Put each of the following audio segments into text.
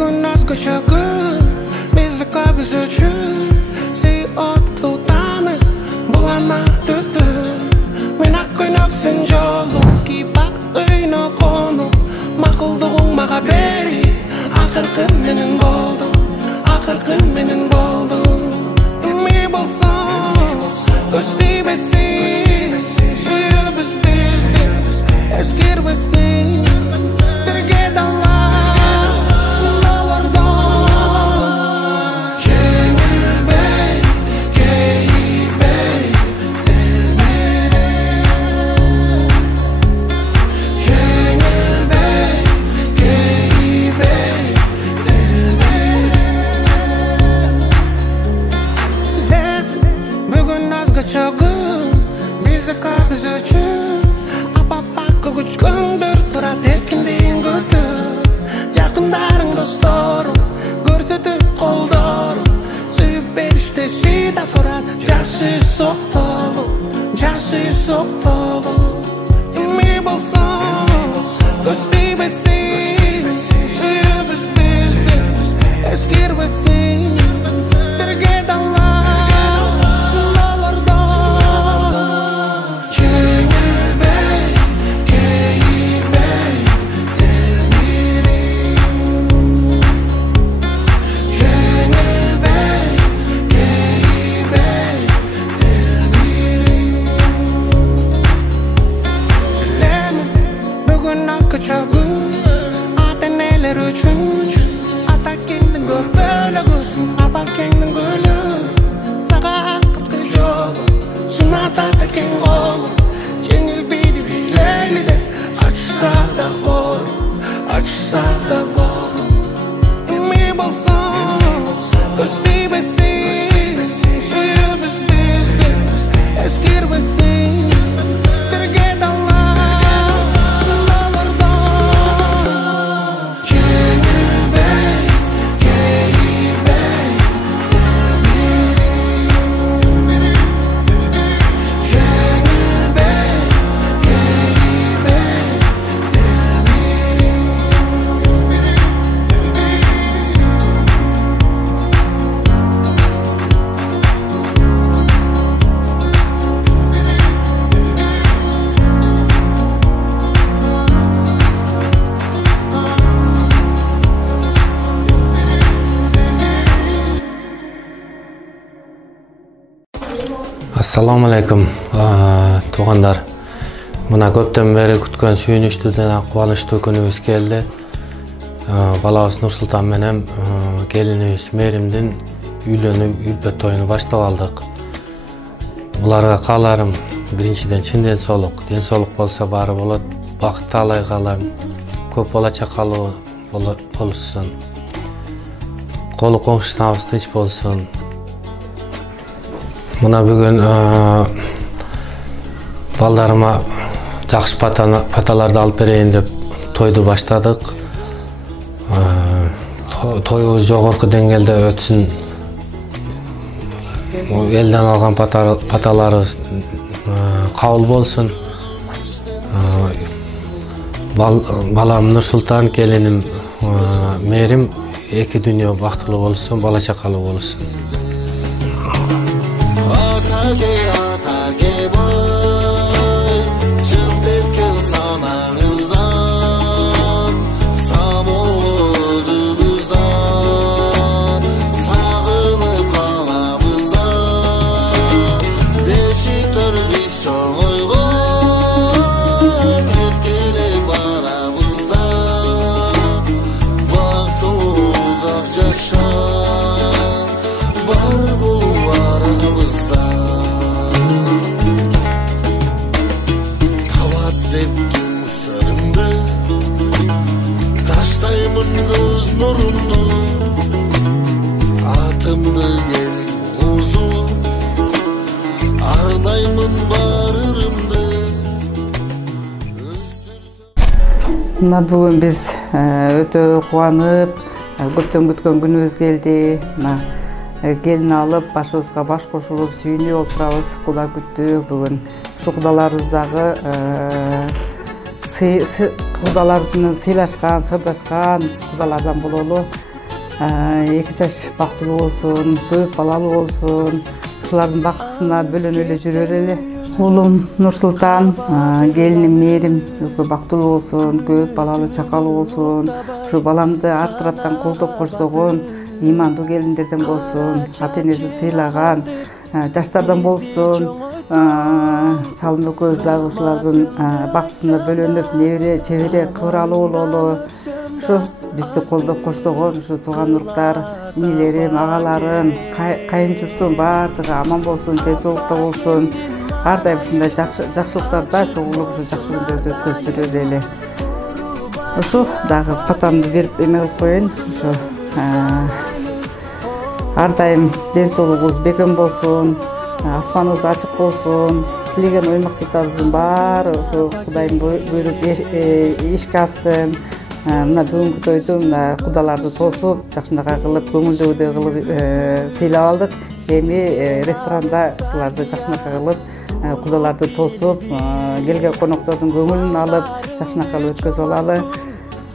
Bugün özgürce gün bizi kabız üçün Sey otlu tanı bulana tütün Men akkoyn öksün jolum ki bak öyna konu Makılduğun mağa beri Akırkın menin boldum Akırkın menin boldum Ümmi bolsun Göstü besin Suyu biz bizdir Eskir besin Dirge dallar Sunalardan Cemil Bey Keyif Bey Elmire Cemil Bey Keyif Bey Elmire Les Bugün özgürce gün Bizi kabız üçün Apapakı güç gündür Turat erkindiğin güdür Yakındarın dostlarım Görsütüp koldarım Suyup berişte sida turat Casi soktolu Casi soktolu Ümmi bolsun Göstü besin Suyu biz bizdir Eskir besin Dirge dallar Sunalardan Cemil Bey Keyif Bey Elmire Cemil Bey Keyif Bey Elmire Lemin bugün özgürce gün Ata neler üçün Ata kendin gör böyle gülsün Apa kendin gülüm Sağa akıp kız yolum Sunata tekin oğlum Cengil bidi bileyli de Açsa da borum Açsa da borum Ümmi bolsun Göstü besin Suyu biz bizdir Eskir besin Dirge dallar Sunalardan Cemil Bey Keyif Bey Elmire Cemil Bey Keyif Bey Elmire Assalamu alaikum tuğanlar. Muna köpten beri kütkön sүйүнүчтүү жана кубанычтуу күнүбүз келди. Балабыз Нурсултан менен келинибиз Мээримдин үйлөнүп үлпөт тоюну баштап алдык. Буларга кааларым биринчиден чын ден соолук болсо баары болот. Бакыт таалай каалайм. Көп бала чакалуу болушsun. Колу коңшунабыз тынч болсун. Мына бүгүн балдарыма жакшы паталарды алып берейин деп тойду баштадык. Тоюбуз жогорку деңгээлде өтсүн. Элден алган паталарыбыз кабыл болсун. Балам Нурсултан, келиним Мээрим эки дүйнө бактылуу болсун, бала чакалуу болсун. Atake boy Çılt etken sanağızdan Samuzumuzdan Sağınıp kalabızdan Beşiktir biz çoğuygun Erkelep aramızdan Vakti uzak yaşan Bar bul aramızdan Ettin sırımdı Taştayımın göz nurundu Atımdı yelik huzur Arnayımın barırımdı Mına bugün biz ötö kубанып көптөн күткөн күнүбүз келди. Gelin alıp başımızga baş koşulup sүйүнүп отурабыз. Куда күттүк бүгүн. Şu кудаларыбыздагы кудаларыбыз менен сыйлашкан, сырдашкан кудалардан бололу. 2 жаш бактылуу болсун, көп балалуу болсун, ушулардын бактысына бөлөнүп эле жүрөр эле. Уулум Нурсултан, келиним Мээрим экөө бактылуу болсун, көп балалуу чакалуу болсун. Ушу баламды ар тараптан колдоп коштогон ыймандуу келиндерден болсун, ата-энеси сыйлаган жаштардан болсун. Чалым экөөбүз дагы ушулардын бактысына бөлөнүп, небере, чебере, кыбыралуу бололу. Ушу бизди колдоп коштогон ушу тууган уруктар, инилерим, агаларым, кайын журтум баардыгы аман болсун, ден соолукта болсун. Ар дайым ушундай жакшылыктарда чогулуп ушу жакшы күндөрдү өткөзүп эле. Ушу дагы патамды берип эме кылып коеюн. Ушу ар дайым ден соолугубуз бекем болсун, асманыбыз ачык болсун, тилеген ой максаттарыбыздын баары ушу Кудайым буйруп ишке ашсын. Мына бүгүнкү тойду мына кудаларды тосуп, жакшынакай кылып, көңүлдүүдөй кылып сыйлап алдык. Эми ресторанда ушуларды жакшынакай кылып, кудаларды тосуп, келген коноктордун көңүлүн алып, жакшынакай кылып өткөзүп алалы.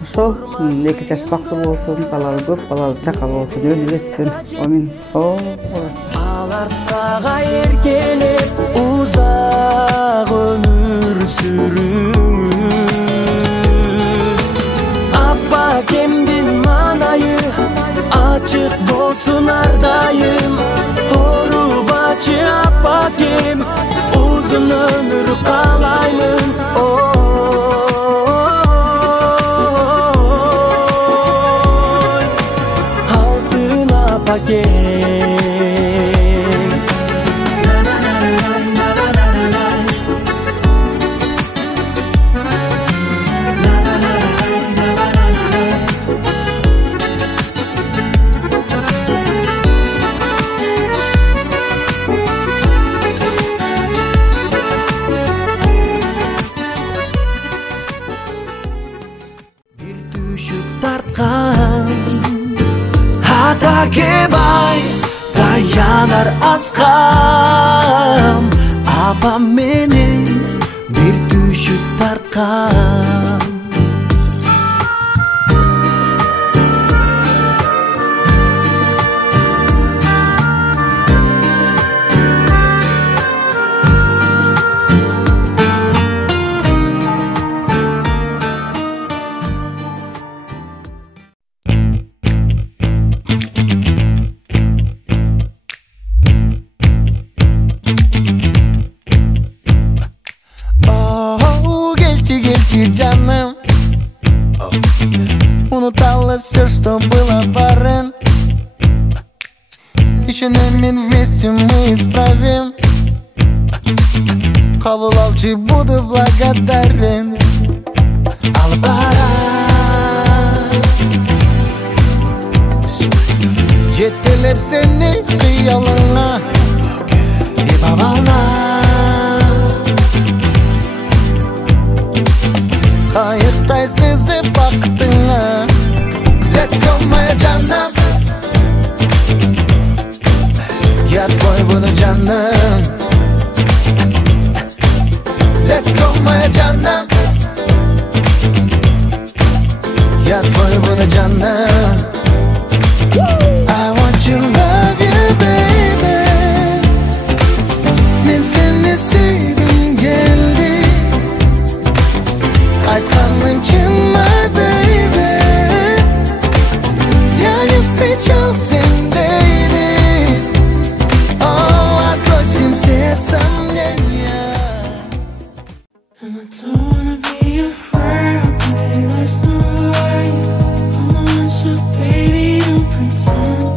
Ошол 2 жаш бактылуу болсун, балалы көп, балалы чакалуу болсун, өнүп өссүн. Амин. Алар сага эркелеп, узак өмүр сүрүңүз. Апа кемдин манайы ачык болсун ар дайым. Орубачы апа кем, узун өмүр каалаймын. Алтын апа кем. Атакебай таянар аскам, апам менен бир түшүк тарткан. Жаным, унутала все, что было, барен. Еще нами вместе мы исправим. Кабыл алчы, буду благодарен. Албара жетелеп сени кыялыңа, ибабална кайыктай сызып бактыңа. Let's go, моя жаным, я твой буду жаным. Let's go, моя жаным, я твой буду жаным. I want you, love you, baby. Мен сени сүйгүм келди. Айтканым чын, my baby. Я не встречал сендейди. О, отбросим все сомнения. And I don't wanna be your friend, baby, there's no way. I'm the one, so baby, don't pretend.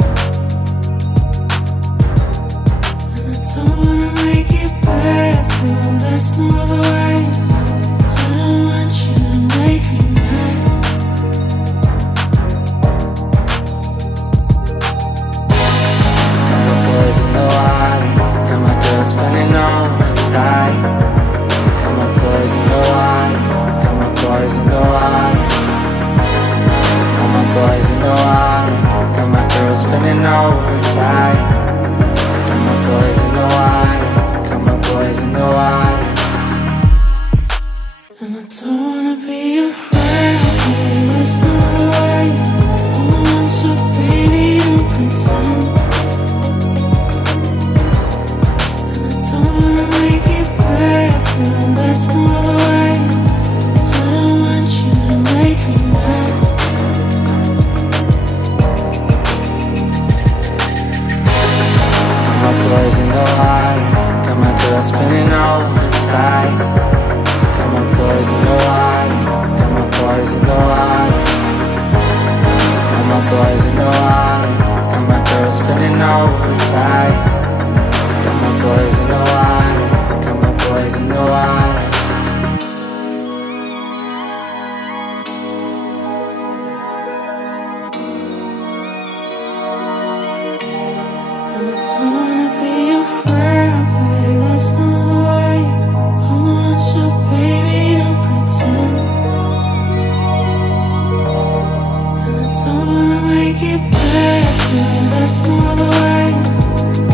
And I don't wanna make it better, there's no other way. I don't want you to make me mad. Got my boys in the water, got my girls spending all my time. Got my boys in the water, got my boys in the water. Got my boys in the water, got my girls spending all my time. Got my boys in the water, got my boys in the water. And I don't wanna be your friend, baby, there's no other way. I'm the one, so baby, there's no other way. I don't want you to make me mad. Got my boys in the water, got my girl spinning overtime. Got my boys in the water, got my boys in the water. Got my boys in the water, got my girl spinning overtime. Got my boys in the water, got my boys in the water. And I don't wanna be your friend, baby, there's no other way. I'm the one, so baby, don't pretend. And I don't wanna make it better, there's no other way.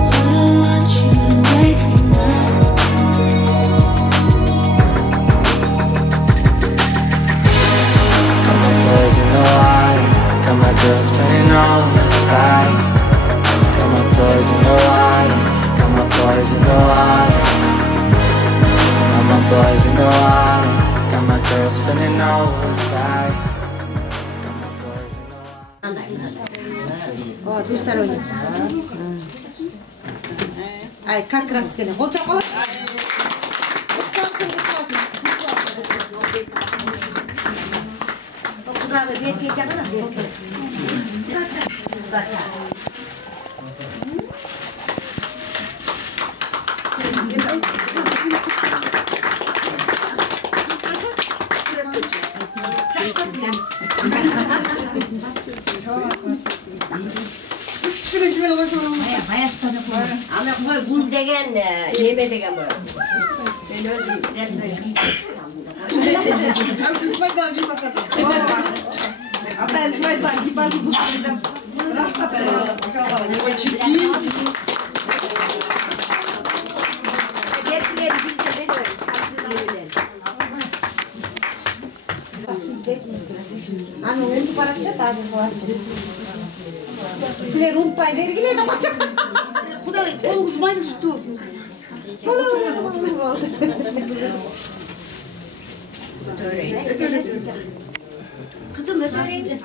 I don't want you to make me mad. Got my boys in the water, got my girl spinning overtime. Got my boys in the water, got my boys in the water. Got my boys in the water, got my girl spinning overtime. Got my boys in the water. двусторонний. Ай, как раз таки. Вот чакала. Куда вы беги, чакала? Ana koy bul degen, yeme degen bu. Ben özüm resmen Аны унтуп баратышат азыр кылачы. Силер унтпай бергиле да бакса. Кудай, колуңуз майнус суту болсун. Kızım ötüreyince.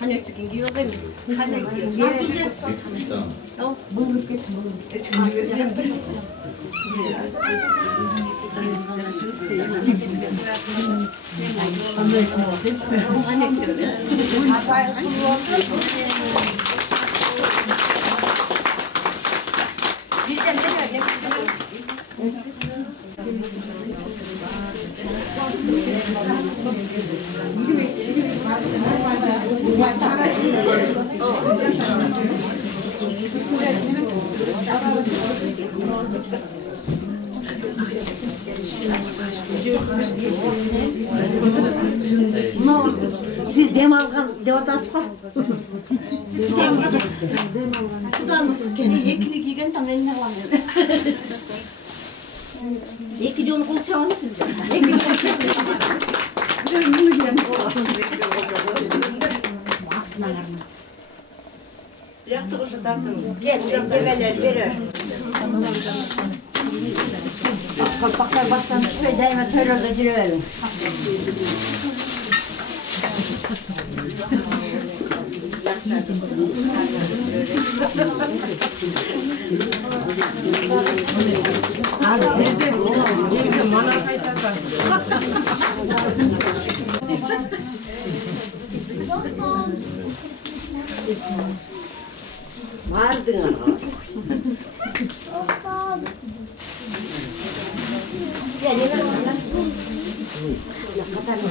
Hani ötükin giyiyor değil mi? Hani yapacağız. Tamam. Bulup getir. Siz dem algan deb atasызбы? Şuradan ekini giygen tam eline alamıyor. Eki jonu kol çabanı sizde. Eki jonu biraz turuşu tartınız. Gel, gebeler verir. Kalpaklar baştan düşmeye daima terörde cireverim. Vardın ana. Gel gel ana. Ya kadar mı?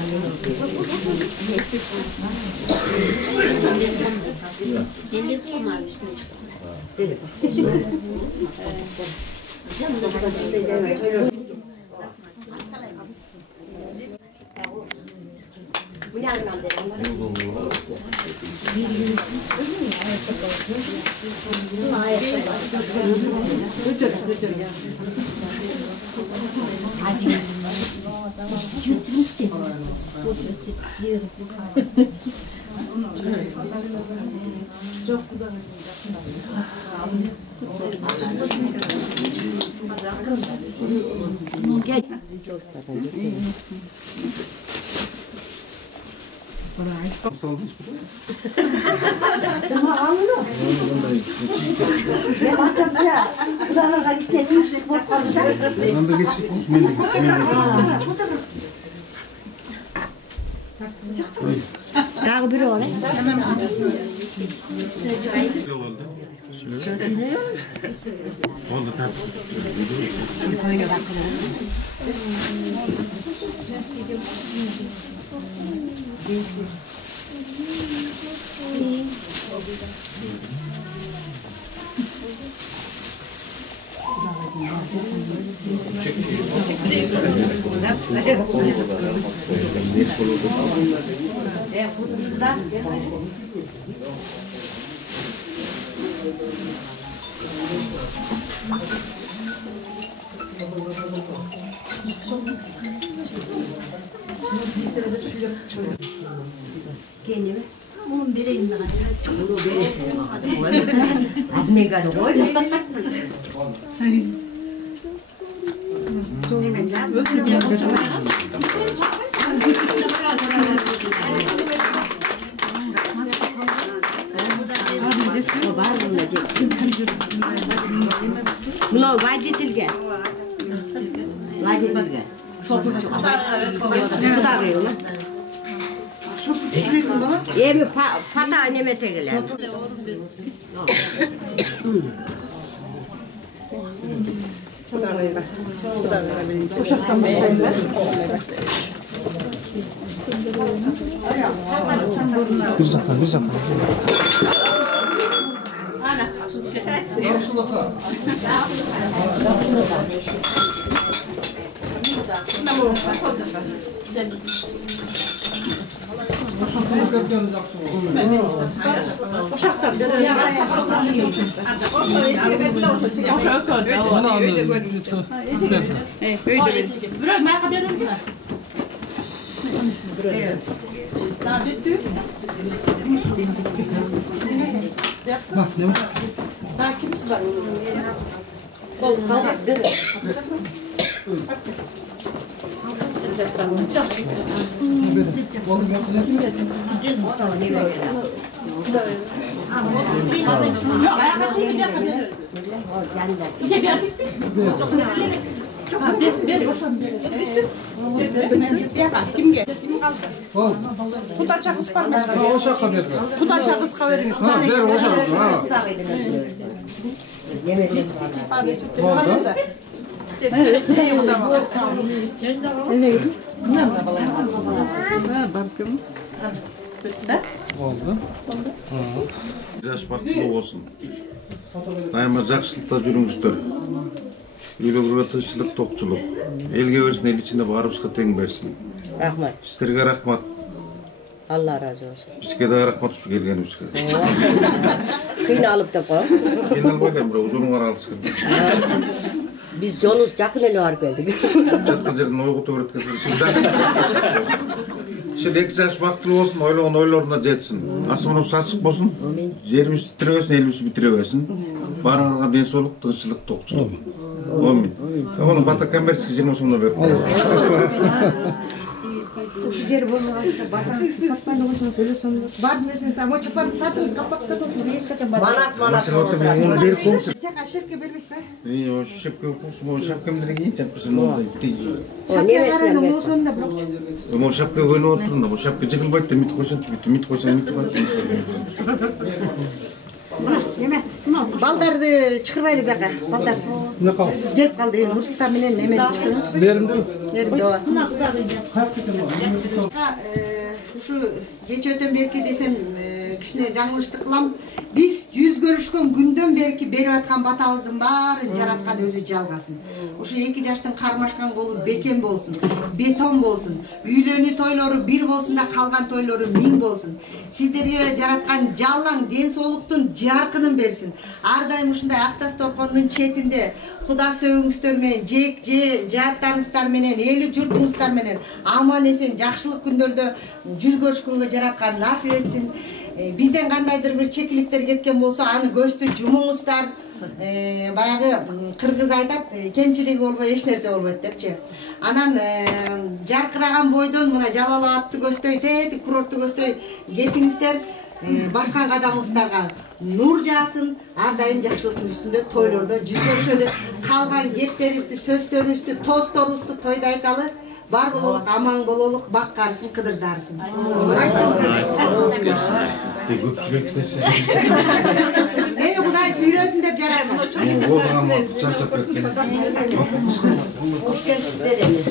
Demir kurma üstüne çıktı. Bu yandan dedim. Daha biri var. Kendime. Bunun bireyim ben. Bunu bireyim. Adne kadar koy. Bunu vaydetilge. Vaydetilge. Şokurcu. Bu da veriyor lan. Yemi pata nemete gelen. Uşaktan başlayayım ben. Bir zaktan. Daha kimisi var? Kim geldi? Kim kaldı? Tutaşa kız var mı? Oşakka ver. Tutaşa kız kaverin. Ha, ver oşakka. Ha. Oldu. Oldu. Yaş baktılık olsun. Daima жақсылықта жүріңіздер. Үйлерге тыныштық, тоқшылық. Елге берсін, ел içinde барымызға тең берсін. Rahmat. Sizlerге рахмат. Allah razı olsun. Bizге de рахмат үшін келгенімізге. Kıynalıp da koy. Қиналбайды, бірақ жолың аралысқан. Biz yolumuz yakın ele var geldik. Жатқан жерден ойғыты өреткенсін. Сен екі жас бақытылы болсын, ойлаған ойларына жетсін. Асманов сасық болсын, жеріміз бітіре берсін, еліміз бітіре берсін. Барыңарға денсаулық, тыныштық, тоқшылық. Амин. Оның бата коммерцияға 20 сомына беріп қойды. Uşu jeri bolmagansa batanızды satmayla olsanız öyle sonunda. Bardım derseniz ama çapanı satınız, kapak satılsın, hiç kaçan bardım. Мәселе отыр, мен оны беріп қойсын. Tek şefke vermez mi? Осы шепке қойсын, ол шапкемдерге кейін жатпысын, ондай тейді. Şefke қарайын, ол сонында бірақ Ол шапке қойын отырында, ол шапке жығылбайды да, мит қойсын, мит қойсын, мит қойсын. Балдарды çıkırmaylı baka, balдар. Ne kaldı? Gelip kaldı, Nursultan menen hemen çıkırız. Verin de. Verin de o. Şu geç öten berki desem kişine жаңылыштык кылам. Biz yüz görüşkөн günden berki berip aткан батабыздын баарын жараткан өзү жалгасын. Uşu 2 жаштын кармашкан колу бекем болсун, бетон болсун. Үйлөнүү тойлору бир болсун да калган тойлору 1000 болсун. Сиздерге жараткан жалаң ден соолуктун жаркынын берсин. Ар дайым ушундай Актас Торкондун четинде Куда сөөгүңүздөр менен, жааттарыңыздар менен, эли журтуңуздар менен аман эсен жакшылык күндөрдө жүз көрүшкөнгө жараткан насип этсин. Бизден кандайдыр бир чекиликтер кеткен болсо, аны көздү жумуңуздар. баягы кыргыз айтат, кемчилиги болбой эч нерсе болбойт депчи. Анан жаркыраган бойдон мына Жалал Абадты көздөй, тетик курорту көздөй кетиңиздер. Басқан қадамыңыздарға нур жаасын, ар дайым жакшылыктын үстүндө тойлордо жүз көрүшөлү. Калган кептерибизди, сөздөрүбүздү, тосторубузду тойдо айталы. Бар бололук, аман бололук, баккарсын, кыдырдарсын. Кудай сүйлөсүн деп жараткан. Куш келипсиздер эми.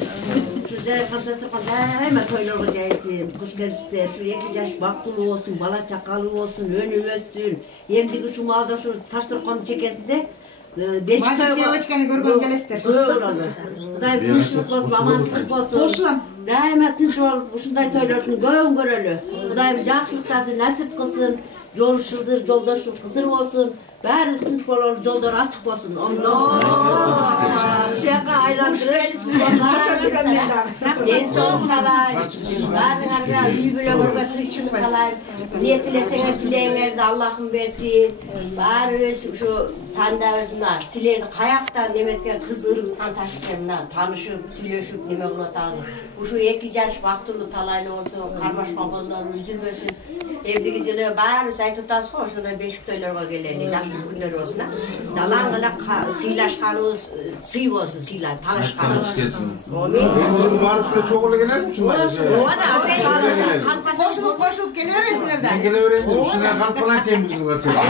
Ушундай кантасыкан дайыма тойлорго жайылсын. Куш келипсиздер. Ушу 2 жаш бактылуу болсун, бала чакалуу болсун, өнүп өссүн. Эмдиги ушу малда ушу Таштыркондун чекесинде Мальчик девочканы көргөн келесиздер. Кудай тынччылык болсун, аманчылык болсун. Кошулам. Дайыма тынч болуп ушундай тойлордун көбүн көрөлү. Кудайым жакшылыктарды насип кылсын. Жол шылдыр, жолдошу кызыр болсун. Бәрі тынч бололу, жолдор ачык болсун. Шияка айландырып, ден соолук каалайм. Баарыңарга үй бүлөгөргө тынччылык каалайм. Не тилесеңер тилегиңерди Аллахым берсин. Баарыбыз ушу тандабыз мына силерди каяктан неметкен кыз ыргыткан ташыккен мына таанышып, сүйлөшүп неме кылып атабыз. Ушу 2 жаш бактылуу талайлуу болсун, кармашкан колдору үзүлбөсүн. Эмдиги жылы баарыбыз айтып атабыз го, ошондой бешик тойлорго келели. Күндөр болсун да. Далан гана сыйлашканыбыз сый болсун, сыйлар, талашканыбыз. Барып сүлө чогулу келер ушундай. Кошулуп келе бересиңер да. Мен келе берейин деп ушундай калып калачы эми жылга чыгып.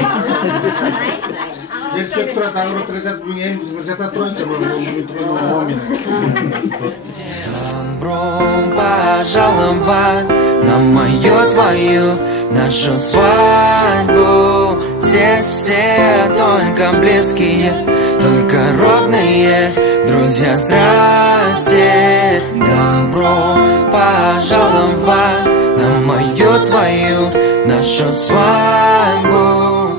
Ертек турат, агро тресат бүгүн эми жылга жата турачы, момин. Добро пожаловать на мою твою нашу свадьбу. Здесь все только близкие, только родные друзья. Здрасте, добро пожаловать на мою твою нашу свадьбу.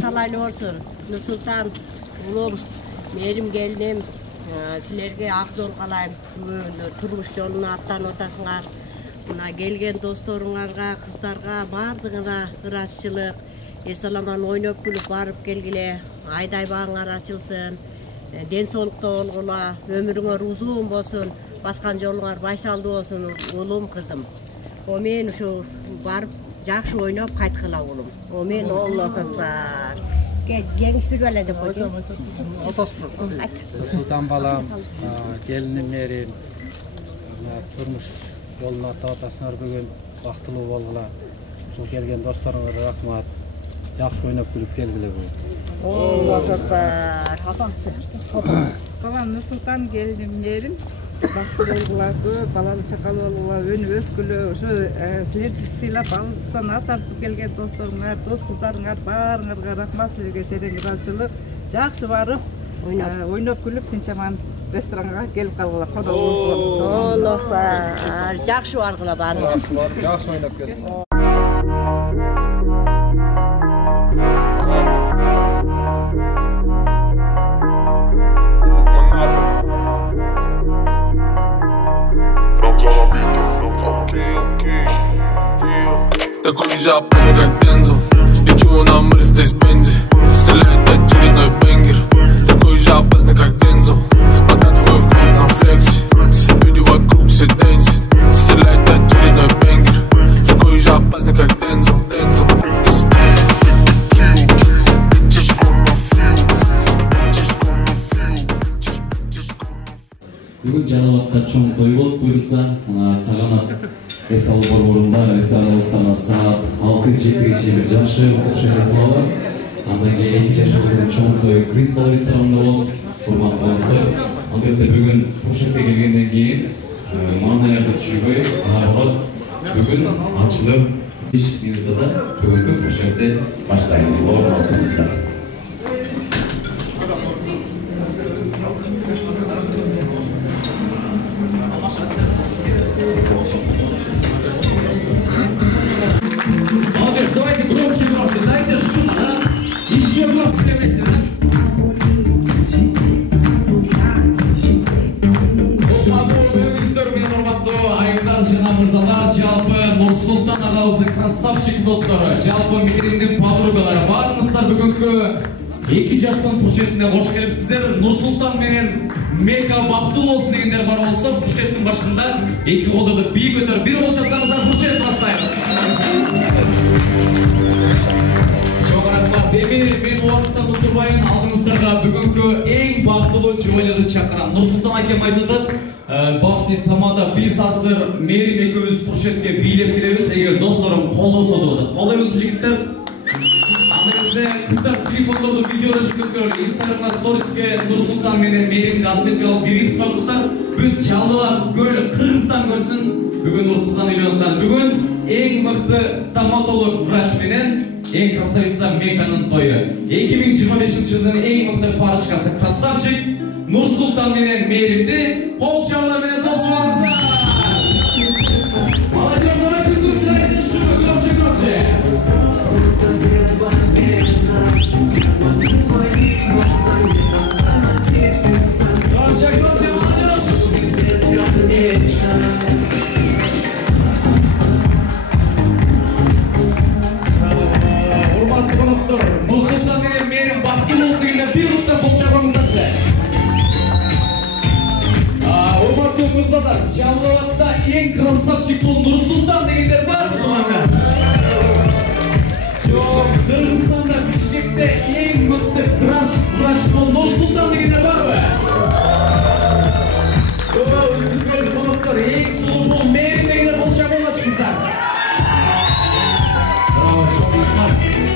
Талайлы болсун. Нурсултан улум, мерим келиним, силерге ак жол каалайм. Турмуш жолуна аттанып атасыңар. Мына келген досторуңарга, кыздарга бардыгына ырасчылык, эсаламан ойноп күлүп барып келгиле, айдай багыңар ачылсын. Ден соолукта болгула, өмүрүңөр узун болсун, баскан жолуңар байсалдуу болсун, улум кызым. Мен ушу барып жакшы ойноп кайткыла улум. Мен Аллах акбар. Жеңиш бир бале деп койду. Султан балам, келиним мерим, турмуш жолуна аттап атасыңар бүгүн бактылуу болгула. Ушул келген досторуңарга рахмат. Жакшы ойноп күлүп келгиле бүгүн. Аллах акбар. Балам Нурсултан келиним мерим. Бактылуу болгула, балалы чакалуу болгула, өнүп өскүлө, ошо силерди сыйлап алыстан ат тартып келген досторуңар, дос кыздарыңар баарыңарга рахмат, силерге терең ыраазычылык. Жакшы барып, ойноп күлүп тинч аман ресторанга келип калгыла, коногубуз болуп. Аллах бар. Жакшы баргыла баарыңар. Жакшы ойноп кел. Такой же опасный, как Дензел. Лечу на Мерседес Бензе. Стреляет очередной бенгер. Такой же опасный, как Дензел. Подкатываю в клуб на флексе. Люди вокруг все дэнсят. Стреляет очередной бенгер. Такой же опасный, как Дензел. Дензел. Бүгін Жалауатта чоң той болуп буюрса, Каганат эс алуу борборунда рестораныбызда саат 6-7-ге чейин бир жакшы фуршет эс алалы. Андан кийин 2 жашыбыздын чоң той Кристалл ресторанында болот. Урматтуу конокторлор, албетте бүгүн фуршетке келгенден кийин маанилерди түшүнбөй, наоборот, бүгүн ачылып 5 минутада бүгүнкү фуршетти баштайбыз. Орун алыңыздар. Молодежь, давайте громче, дайте шума, да? Еще громче все вместе, да? Жалпы Нурсултан агабыздын красавчик достору, жалпы мекеримдин подругалары, баарыңыздар бүгүнкү 2 жаштын фуршетине кош келипсиздер. Нурсултан менен Мека бактылуу болсун дегендер бар болсо, фуршеттин башында 2 колдорду бийик көтөрүп, бир кол чапсаңыздар фуршет баштайбыз. Чоң рахмат. Мен убакыттан утурбайын, алдыңыздарга бүгүнкү эң бактылуу жубайларды чакырам. Нурсултан акем айтып атат, бакти тамада биз азыр Мерим экөөбүз фуршетке бийлеп келебиз, эгер досторум колдосо деп атат. Колдойбузбу жигиттер? Кыздар телефондорду видеолашып өткөрөлү. Инстаграмга сториске Нурсултан менен Меримди отметка алып киргизип коюңуздар. Бүт Жалауат көл Кыргызстан көрсүн. Бүгүн Нурсултан үйлөнүп калды. Бүгүн эң мыкты стоматолог врач менен эң красавица Меканын тою. 2025-жылдын эң мыкты парочкасы красавчик Нурсултан менен Меримди кол чабуулар менен тосуп алыңыздар. Молодежь, давайте устраивайте шум, громче. Громче, молодежь! Урматтуу коноктор, Нурсултан менен Мерим бактылуу болсун дегенде бир урукта кол чабыңыздарчы. Урматтуу мырзадар, Жалауатта эң красавчик бул Нурсултан дегендер барбы туугандар? Кыргызстанда Бишкекте эң мыкты врач бул Нурсултан дегендер барбы? Сиздер коноктор, эң сулуу бул Мерим дегендер кол чабуулачыңыздар.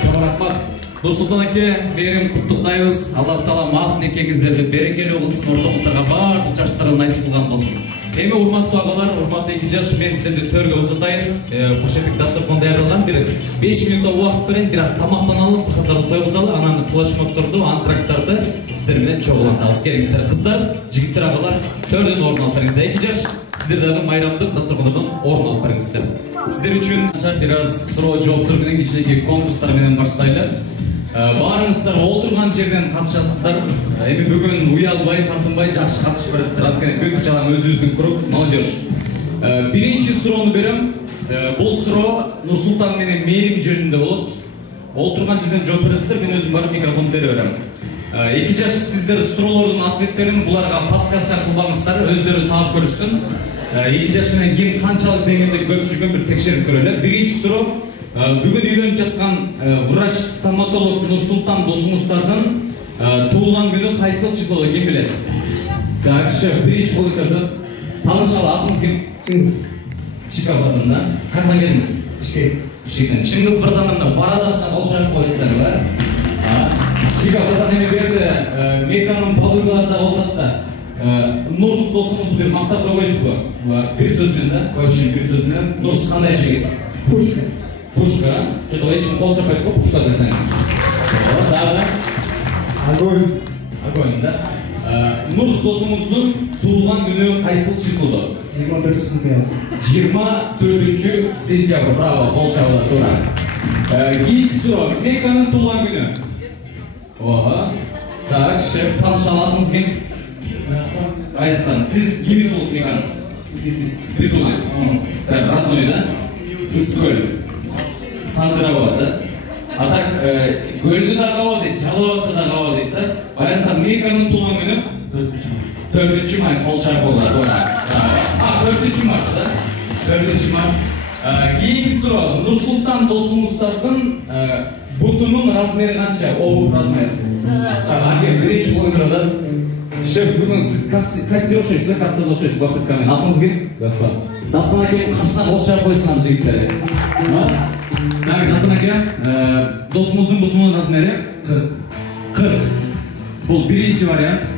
Чоң рахмат. Нурсултан аке, Мерим куттуктайбыз. Аллах таала мак некеңиздерди берекелүү кылсын, ортоңуздарга баардык жаштарды насип кылган болсун. Эми урматтуу агалар, урматтуу 2 жаш, мен сиздерди төргө узатайын. Фуршеттик дасторкон даярдалган. Бир 5 минутта убакыт берейин, бир аз тамактаналы, фурсаттарды тойгузалы, анан флешмобдорду, антрактарды сиздер менен чогулантабыз. Келиңиздер кыздар, жигиттер, агалар, төрдөн орун алып бериңиздер. 2 жаш, сиздер дагы майрамдык дасторкондон орун алып бериңиздер. Сиздер үчүн бир аз суроо жооптор менен кичинекей конкурстар менен баштайлы. Баарыңыздар отурган жерден катышасыздар. Эми бүгүн уялбай, тартынбай жакшы катышып бересиздер. Анткени бүт жалаң өзүбүздүн круг, молодежь. Биринчи суроону берем. Бул суроо Нурсултан менен Мерим жөнүндө болот. Отурган жерден жооп бересиздер, мен өзүм барып микрофонду бере берем. 2 жаш, сиздер суроолордун ответтерин буларга подсказка кылбаңыздар, өздөрү таап көрүшсүн. 2 жаш менен ким канчалык деңгээлде көп жүргөн бир текшерип көрөлү. Биринчи суроо, бүгүн үйлөнүп жаткан врач-стоматолог Нурсултан досуңуздардын туулган күнү кайсыл числодо, ким билет? Так, шеф, биринчи колдорду таанышалы, атыңыз ким? Чыңгыз. Чикагодон да? Кайдан келдиңиз? Бишкектен. Чыңгыз братанымда барадасына кол чабып коесуздарбы? Чикагодон эми берди Меканын подругалары да отурат да. Нурс досуңузду бир мактап койсузбу? Бир сөз менен да, вообще бир сөз менен. Нурс кандай жигит? Пушка. Пушка? Что-то ешкім қол шапайды ма, пушка десеңіз? Дагы? Огонь. Огонь, да? Нурс досуңуздун туулган күнү кайсыл числодо? 24 сентябрь. 24 сентябрь, браво, қол шабуулар, туура. Кийинки суроо, Меканын туулган күнү? Так, шеф, таанышалы, атыңыз ким? Айстан. Сиз кимиз болсуң Меканын? Притулы. Родной, да? Үскөл. Сандырабад, да? А так, көлдү да каба дейт, Жалауатта да каба дейт, да? Баягы Меканын туулган күнү? 4-март, кол чабуулар, туура. 4-март, да? 4-март. Кийинки суроо, Нурсултан досуңуздардын бутунун размери канча? Обув размери. Аке, биринчи колдорду Шеф, бүгін сіз кассир оқшайсыз, кассада оқшайсыз, басыпқамен. Атыңыз кем? Дастан. Дастан әкем қашынан қолшайып қойсынан жігіттері. Так, Дастан әкем, досымыздың бұтының размері 40. Бұл бірінші вариант.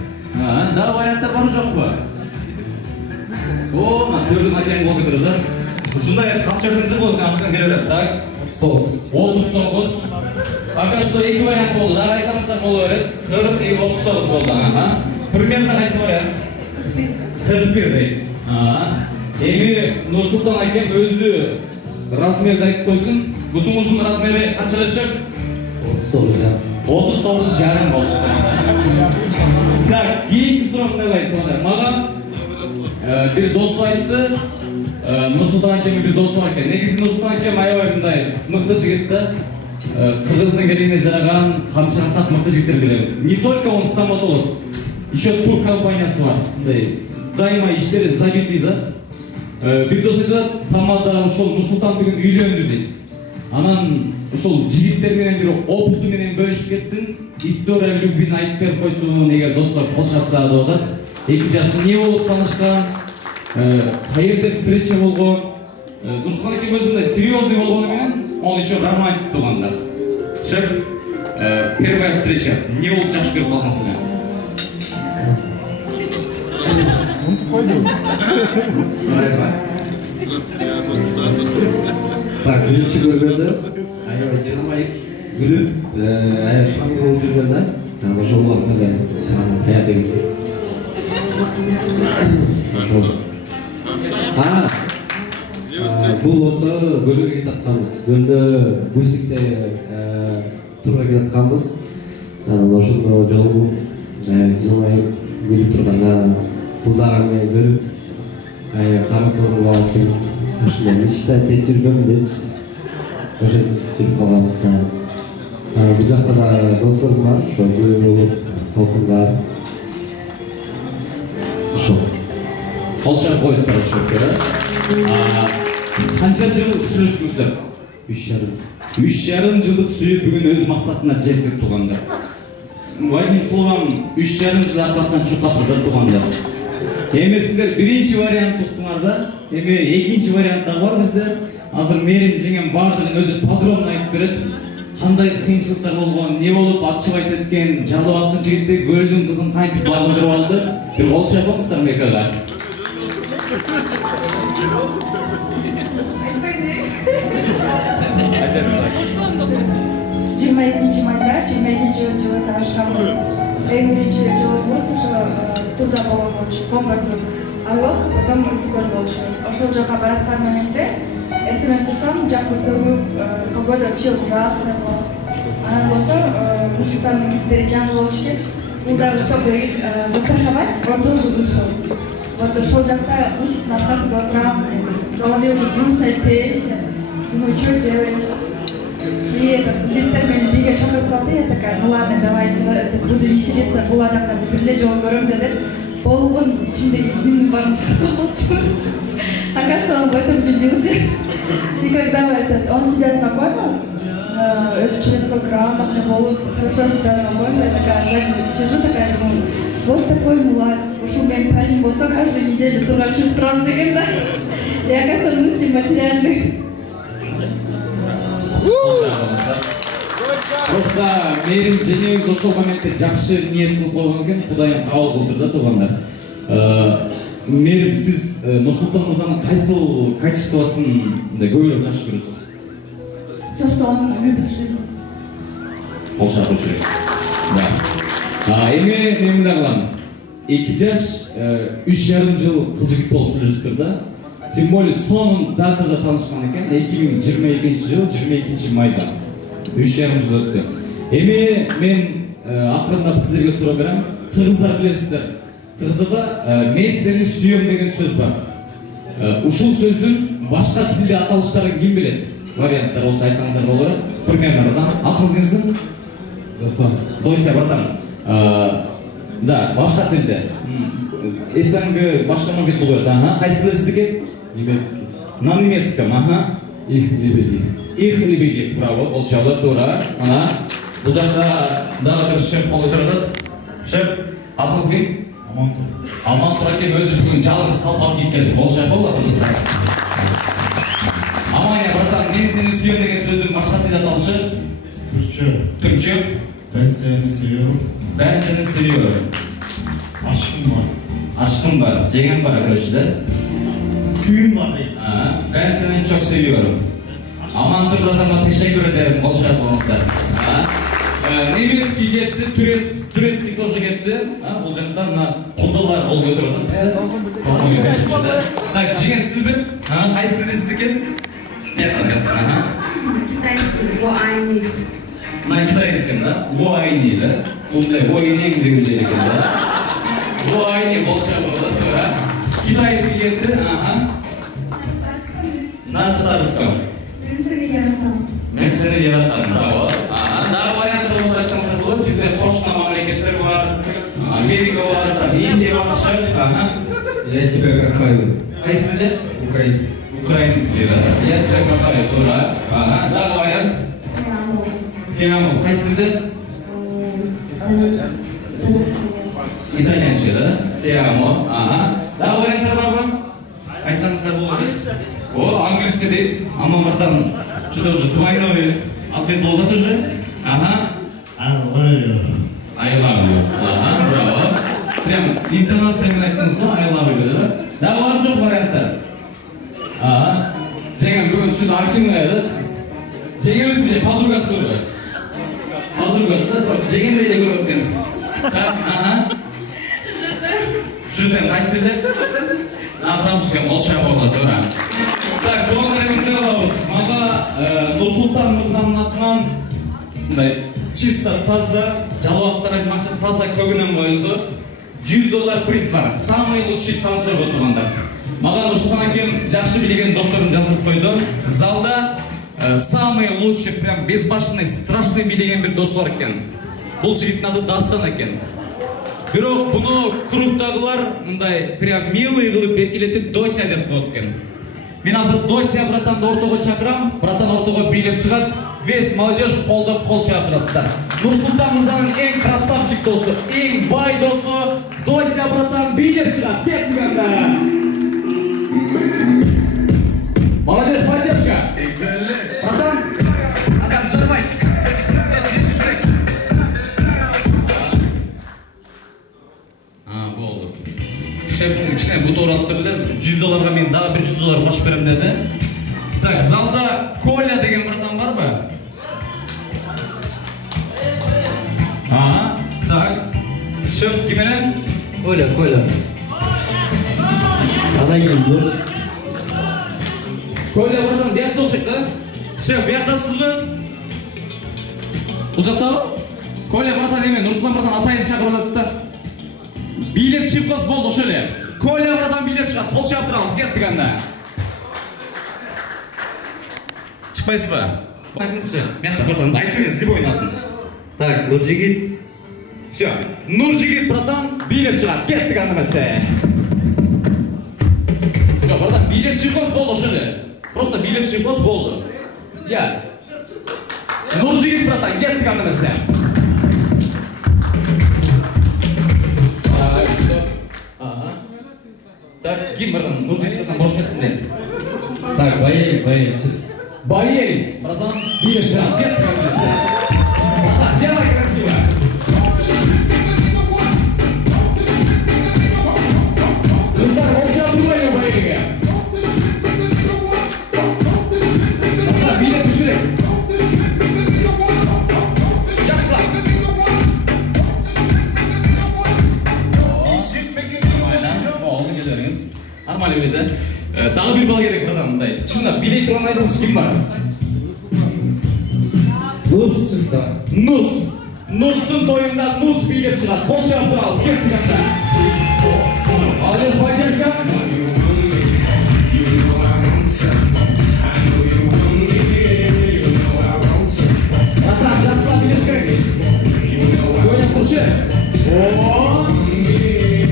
Да, варианттар бару жоқ қой. О, төрдің әкем қолды тұрды. Шындай қанша өтіңіздер болды, артынан келе береді. Так, 39. Пока что екі вариант болды. Да, айтсаңыздар болу береді. 40 и 39 болды. Примерно қайсы вариант? 41 дейді. Еми, Нұрсұлтан әкем өзі размерді айтып қойсын. Бұтыңыздың размері қаншалы шық? 39 жарым болды. Так, кейінгі сұрағым не қайын тоғдар? Маған бір досы айтты. Нұрсұлтан әкеме бір досы бар екен. Негізі Нұрсұлтан әкем аябайындай мықты жігітті. Қырғыздың әліне жараған қамшырасақ мықты жігіттер білемін. Не только он стоматолог, еще тур компаниясы бар. Дайыма иштері забитый да. Бір дос айтады, тамада ушол Нұрсұлтан бүгін үйленді дейді. Анан ушол жігіттерменен бір опытыменен бөлішіп кетсін, история любвин айтып беріп қойсын, егер достар қол шапса да одат. Екі жашты не болып танышқан, қайырдек встреча болған. Нұрсұлтан әкем өзінде серьезный болғанымен, он еще романтик туғандар. Шеф, первая встреча, не болып жақшы көріп қалғансың? Так, бірінші көргенде аябай жырмайып күліп, аябай шаңғы болып жүргенде, ошол уақытта саған қая деген. Бұл осы көлге кетатқанбыз. Көлді Бусикте турға кетатқанбыз. Ошондо жолугуп, жылмайып күлүп турганда фулдаганмен көрүп, кара торун алып келип, ушундай мечта теп жүргөм деп ошентип жүрүп калганбыз. Бул жакта да досторум бар, ошо күлүү болуп, толкундар. Ошо. Кол шап коюңуздар ошо. Қанша жыл сүйлөштүңүздөр? 3,5 жылдык сүйүп бүгүн өз максатына жетип тургандар. Одним словом, 3,5 жыл аркасынан чуркап турду тургандар. Эми сиздер биринчи вариант туттуңар да, эми экинчи вариант да бар бизде. Азыр Мерим жеңем бардыгын өзү подробно айтып берет. Кандай кыйынчылыктар болгон, не болуп атышып айтып кеткен, Жалал аттын жигити көлдүн кызын кантип багындырып алды. Бир кол чапаңыздар мекага. 22 майда, 22 жылы таанышканбыз. Эң биринчи жолубуз ошо турда болгон болчу, бомба тур. Айлык, потом Ысыкөл болчу. Ошол жака бараткан моментте эртемен турсам, жак төгүп, погода вообще ужасная была. Анан болсо Нурсултандын киттери жаңы болчу экен. Бул дагы чтобы их застраховать, он тоже вышел. Вот ошол жакта Усиктин аркасында отурам, в голове уже грустная песня. Думаю, что делать? И Литтер мени бирге чакырып калды, я такая, ну ладно, давайте, буду веселиться, бул адамдарды бирге жолу көрөм деп, болгон ичимдеги жинин баарын чыгарып болчу. Оказывается, он в этом убедился. И когда он себя знакомил, очень такой грамотный, хорошо себя знакомил, я такая сзади сижу, такая думаю, вот такой мулат, ушел моим парень, болсо каждую неделю турачып турабыз деген да. И оказывается, мысли материальные. Просто Мерим жеңебиз ошол моментте жакшы ниет кылып койгон экен, Кудайым кабыл кылдыр да туугандар. Мерим, сиз Нурсултан мырзанын кайсыл качествосын көбүрөөк жакшы көрөсүз? То, что он любит жизнь. Кол шапыш керек. Да. Эми мен мындай кылам. 2 жаш, 3,5 жыл кыз жигит болуп сүйлөшүптүр да. Тем более сонун датада таанышкан экен, 2022 жыл 22 майда. 3,5 жыл өттү. Эми мен акырындап сиздерге суроо берем. Кыргыздар билесиздер. Кыргызда мен сени сүйөм деген сөз бар. Ушул сөздүн башка тилде аталыштарын ким билет? Варианттар болсо айтсаңыздар болот. Примерно атыңыз кимсиң? Достан. Дойса братан. Да, башка тилде. СНГ башка мамбет болот. Кайсы билесиз экен? Немецкий. На немецком, ага. Их лебеди. Их лебеди, браво, болчалы, тура. Ана, бул жакта дагы бир шеф болуп турат. Шеф, атыңыз ким? Аман тұр әкем өзі бүгін жалғыз қалпақ киіп келді. Қол шайып бол атымызда. Амания, братан, мен сені сүйем деген сөздің башқа тілде аталшы. Түркче. Ben seni seviyorum. Ben seni seviyorum. Aşkım var. Aşkım var. Cegen var arkadaşlar. Köyüm var değil. Ben seni çok seviyorum. Aman dur bratama teşekkür ederim. Kol şarap olmuşlar. Немецкий кетті, турецкий тоже кетті. Бұл жақтан құлдылар ол көтерді бізді. Так, жеген сіз бе? Қайсы тілдесіз екен? Китайский, Луайни. Мына китайский, да? Луайни, да? Ондай ойнең деген жер екен, да? Луайни болша болады, китайский кетті, На Татарстан. Мен сені яратам. Мен сені яратам, браво. Да, варианты болса айтсаңыздар болады. Бізде қошына мемлекеттер бар, Америка бар, Индия бар, шеф. Я тебя кахаю. Қайсы тілде? Украинский. Украинский, да? Я тебя кахаю, тура. Да, вариант? Те амо. Қайсы тілде? Итальянча, да? Те амо. Да, варианттар бар ба? Айтсаңыздар болады. О, английский дейді. Аман братан, что-то уже двойной ответ был да уже? I love you. I love you. Браво. Прям интонациямен айттыңыз ғой, I love you, да? Да, бар жоқ варианттар. Жеген бүгін что-то активный, да, сіз? Жеген өзім же подругасы ғой. Подругасы, да, бірақ жегенде де көріп өткенсіз. Так, Жуден, қайсы тілде? Французский, молча болды, тура. Так, туғандар емінде қалабыз. Маға Нұрсұлтан мырзаның атынан чисто таза, жалуаттар айтмақшы таза көгінен қойылды. $100 приз бар. Самый лучший танцор болып тұрғандар. Маға Нұрсұлтан әкем жақсы білеген достарын жазып қойды. Залда самый лучший, прям безбашенный, страшный билеген бір дос бар екен. Бұл жігіттің аты Дастан екен. Бирок бұны кругтағылар мындай прям милый қылып беркелетіп Дося деп қойды екен. Мен азыр Дося братанды ортоға шақырам, братан ортоға билеп шығады. Весь молодежь қолдап қол шақырасыздар. Нұрсұлтан мырзаның ең красавчик досы, ең бай досы Дося братан билеп шығады. Кеттік. Молодежь, поддержка. Братан, адам взорвайся. Болды. Шефтің кішіне бұты ораттырды, $100 мен дағы бір $100 қош берем деді. Так, залда Коля деген братан бар ба? Так. Шеф, кемені? Коля. Ана келді. Коля братан, бияқты оқшық, да? Шеф, бияқтасыз бі? Бұл жақта ба? Коля братан емен, Нұрсұлтан братан атайын шақырып да. Билеп шығып қос болды шөле. Коля братан билеп шығады, қол шағып тұраңыз, кеттік анда. Шықпайсыз ба? Айтыңызшы, мен братан, айтыңыз, деп ойнатын. Так, Нұржигит. Все, Нұржигит братан билеп шығады, кеттік анда мәсе. Жоқ, братан, билеп шығып қос болды шөле. Просто билеп шығып қос болды. Я. Нұржигит братан, кеттік анда мәсе. Так, ким братан? Нұржигит братан, бош месін дейді. Так, Баель. Баель, братан, билеп шығады, кеттік анда мәсе. Братан, делай красиво. Қыздар, қолша тұрмайды Баелге. Братан, билеп түшірек. Жақсылап. Нормально біледі. Дағы бір бала керек братан, мұндай. Шында, билей тұрған айтыңызшы кім бар? Нус шықта. Нус. Нустың тойында Нус билеп шығады. Қол шығып тұралыз, кеттік аса. Молодец, поддержка. Братан, жақсылап билеш керек. Көйнен құршы.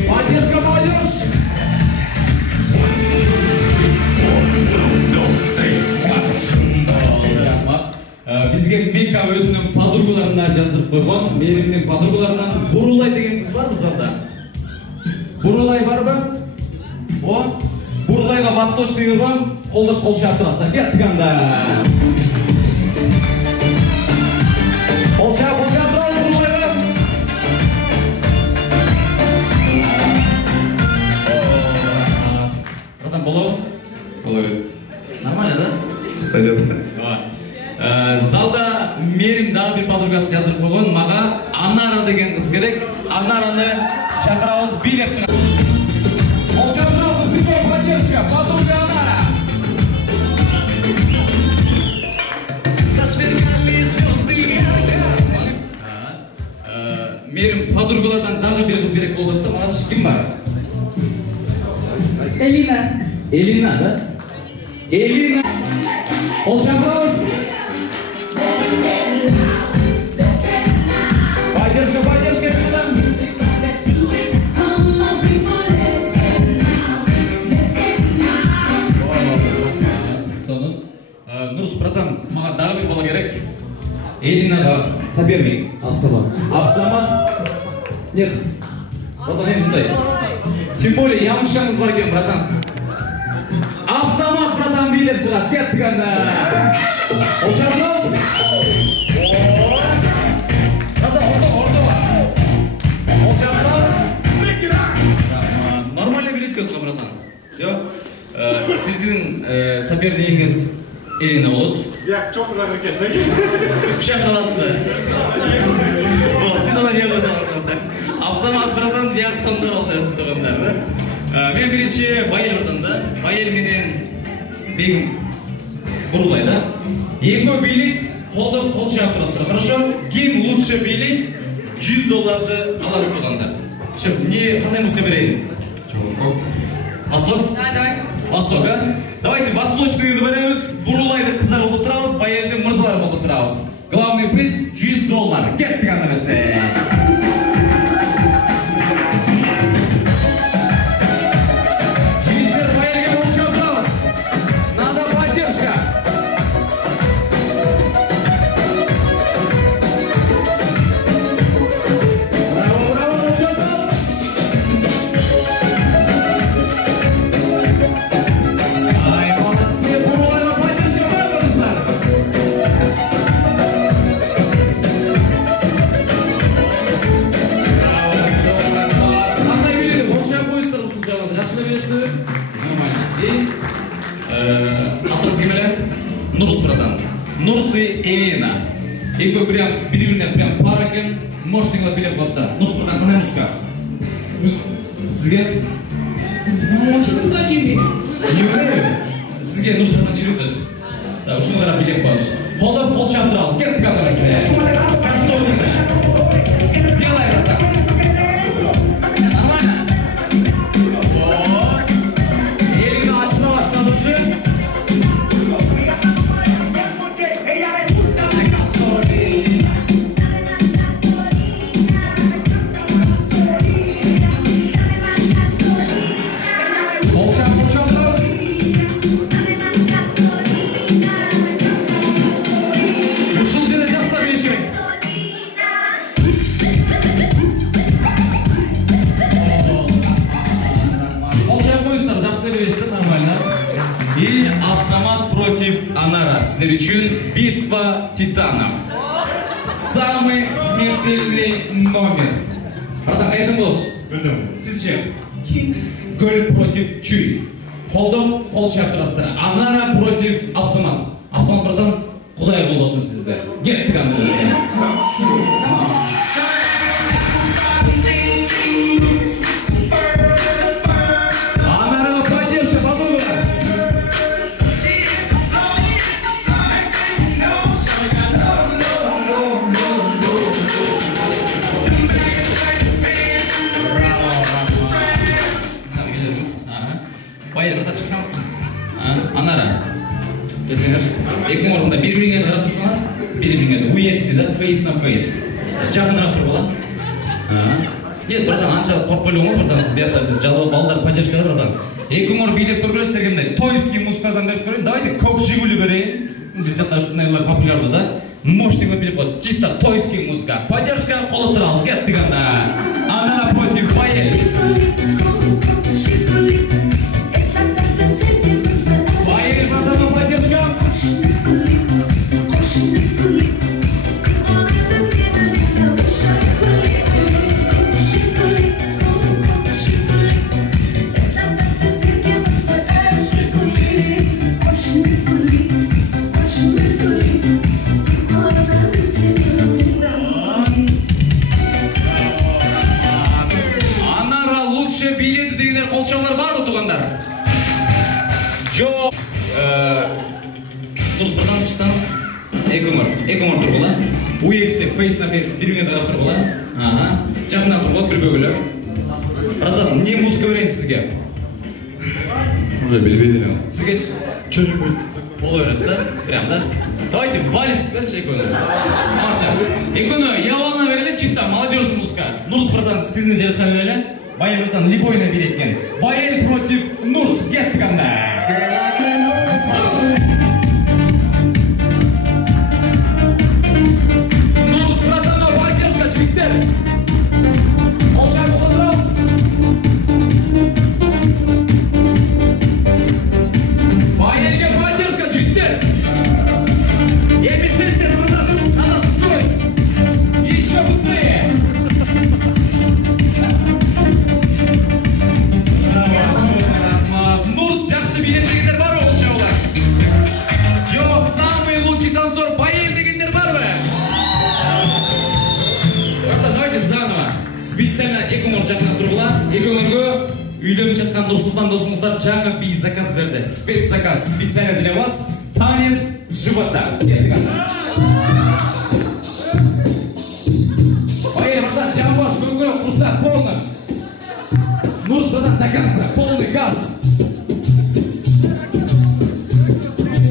Поддержка, молодежь. Бізге Мека өзінің подругаларына жаздырып қойған. Мерімнің подругаларынан Бурулай деген қыз бар біз алда. Бурулай барбы? О, Бурулайға восточный ырғын, қолды қол шаптырасыздар. Кеттік анда. Қол шаптырасыз Бурулайға. Братан, болу? Болу. Нормально, да? Сойдет. Залда Мерим дағы бір подругасы жазыр қойған, маға Анара деген қыз керек. Анараны шақырауыз билеп шыға. Ол шақырауыз сізге поддержка, подруга Анара. Мерим подругалардан дағы бір қыз керек болды, маға кім бар? Элина. Элина, да? Элина. Ол шақырауыз. Поддержка, ребята. Нұрс, братан, маға дағы бір бала керек. Элинаға соперник. Абсамат. Нет. Братан, ең бұндай. Тем более, ямышқаңыз бар екен, братан. Абсамат, братан, билеп шығады. Кеттік анда. Ол шақырауыз. Нормально билет көзға, братан. Все. Сіздің сопернигіңіз Элина болады. Чоқырақ екен. Құшақ қаласыз ба? Сіз ona не қойдыңыз? Абсамат, братан, тонда қалды өсіп тұрғандар. Мен бірінші Байел братан да. Байел менен Бегім Бурулай да. Ең билет қолды қол шағып тұрасыздар. Хорошо? Кім лучше билет $100 алады тұрғандар. Не, қандай музыка берейін? Восток? Да, давайте. Восток, а? Давайте восточный ырды береміз. Бурулайды қыздар болып тұрамыз, Байелді мырзалар болып тұрамыз. Главный приз $100. Кеттік анда бәсе. Жігіттер Байелге болып шығып тұрамыз. Надо поддержка. Нұрс, братан. Нұрс и Элина. Екі прям бір-біріне прям пара екен. Мощныйға билеп баста. Нұрс, братан, қандай музыка? Сізге? Вообще танцевать не умею. Не умею? Сізге Нұрс, братан, үйретті. Ушыны қарап билеп бас. Қолдап қол шаптыралыз. Кеттік атамасы. Консольный. Делай, братан. Нормально? Элина ашына баштады уже. И Абсамат против Анара. Сіздер үшін битва титанов. Самый смертельный номер. Братан, қайдың болсын? Сіз ше? Гөл против Чуй. Қолдың қол шаптырастыр. Анара против Абсамат. Абсамат, братан, құдай қолдасын сізді. Кеттік андырыз. Анара, екі орында бір-біріңе қарап тұрсаңар, бір-біріңе UFC да, face на face. Жақынырақ тұр бола. Нет, братан, анша қорқпайлы оңыз, братан, сіз бияқта біз жалауы балдар поддержкада, братан. Екі орын билеп көргілесіздер кемді, тойский музыкадан беріп көрейін, давайте көк жигули берейін. Біз жақта шутнайлар популярды да. Мощный билеп қойды, чисто тойский музыка. Поддержка қолы тұралыз, кеттік анда. Анара против Байел. лучше билеты дегендер қолшаулар бар ма туғандар? Жоқ. Дұрыс бірден шықсаңыз, экомар тұр бола. UFC face на face бір-біріне қарап тұр бола. Жақынан тұр бола, бір бөгілі. Братан, не музыка өрейін сізге? Уже білбейді. Сізге что-нибудь ол өреді да? Прям да? Давайте валис берші эконы. Маша, эконы явалына берелі, чисто молодежный музыка. Нурс, братан, стильный жарыша берелі. Байел, братан, либойна билеткен. Байел против Нурс, кеттік анда. Нурс, братан, поддержка, жігіттер. Олжай бола тұрауыз. Байелге поддержка, жігіттер. Тез, братан, надо скорость. Еще быстрее. Нурс, жақсы билет дегендер бар ол шаулар? Жоқ, самый лучший танцор Байел дегендер бар ба? Братан, давайте заново. Специально экомор жатқан тұрғыла. Экоморға үйленіп жатқан Нұрсұлтан досыңыздар жаңа би заказ берді. Спецзаказ специально для вас. Танец живота. Поехали, братан, чамбаш, кругом, фурсат, полным. Нурс, братан, до конца, полный газ.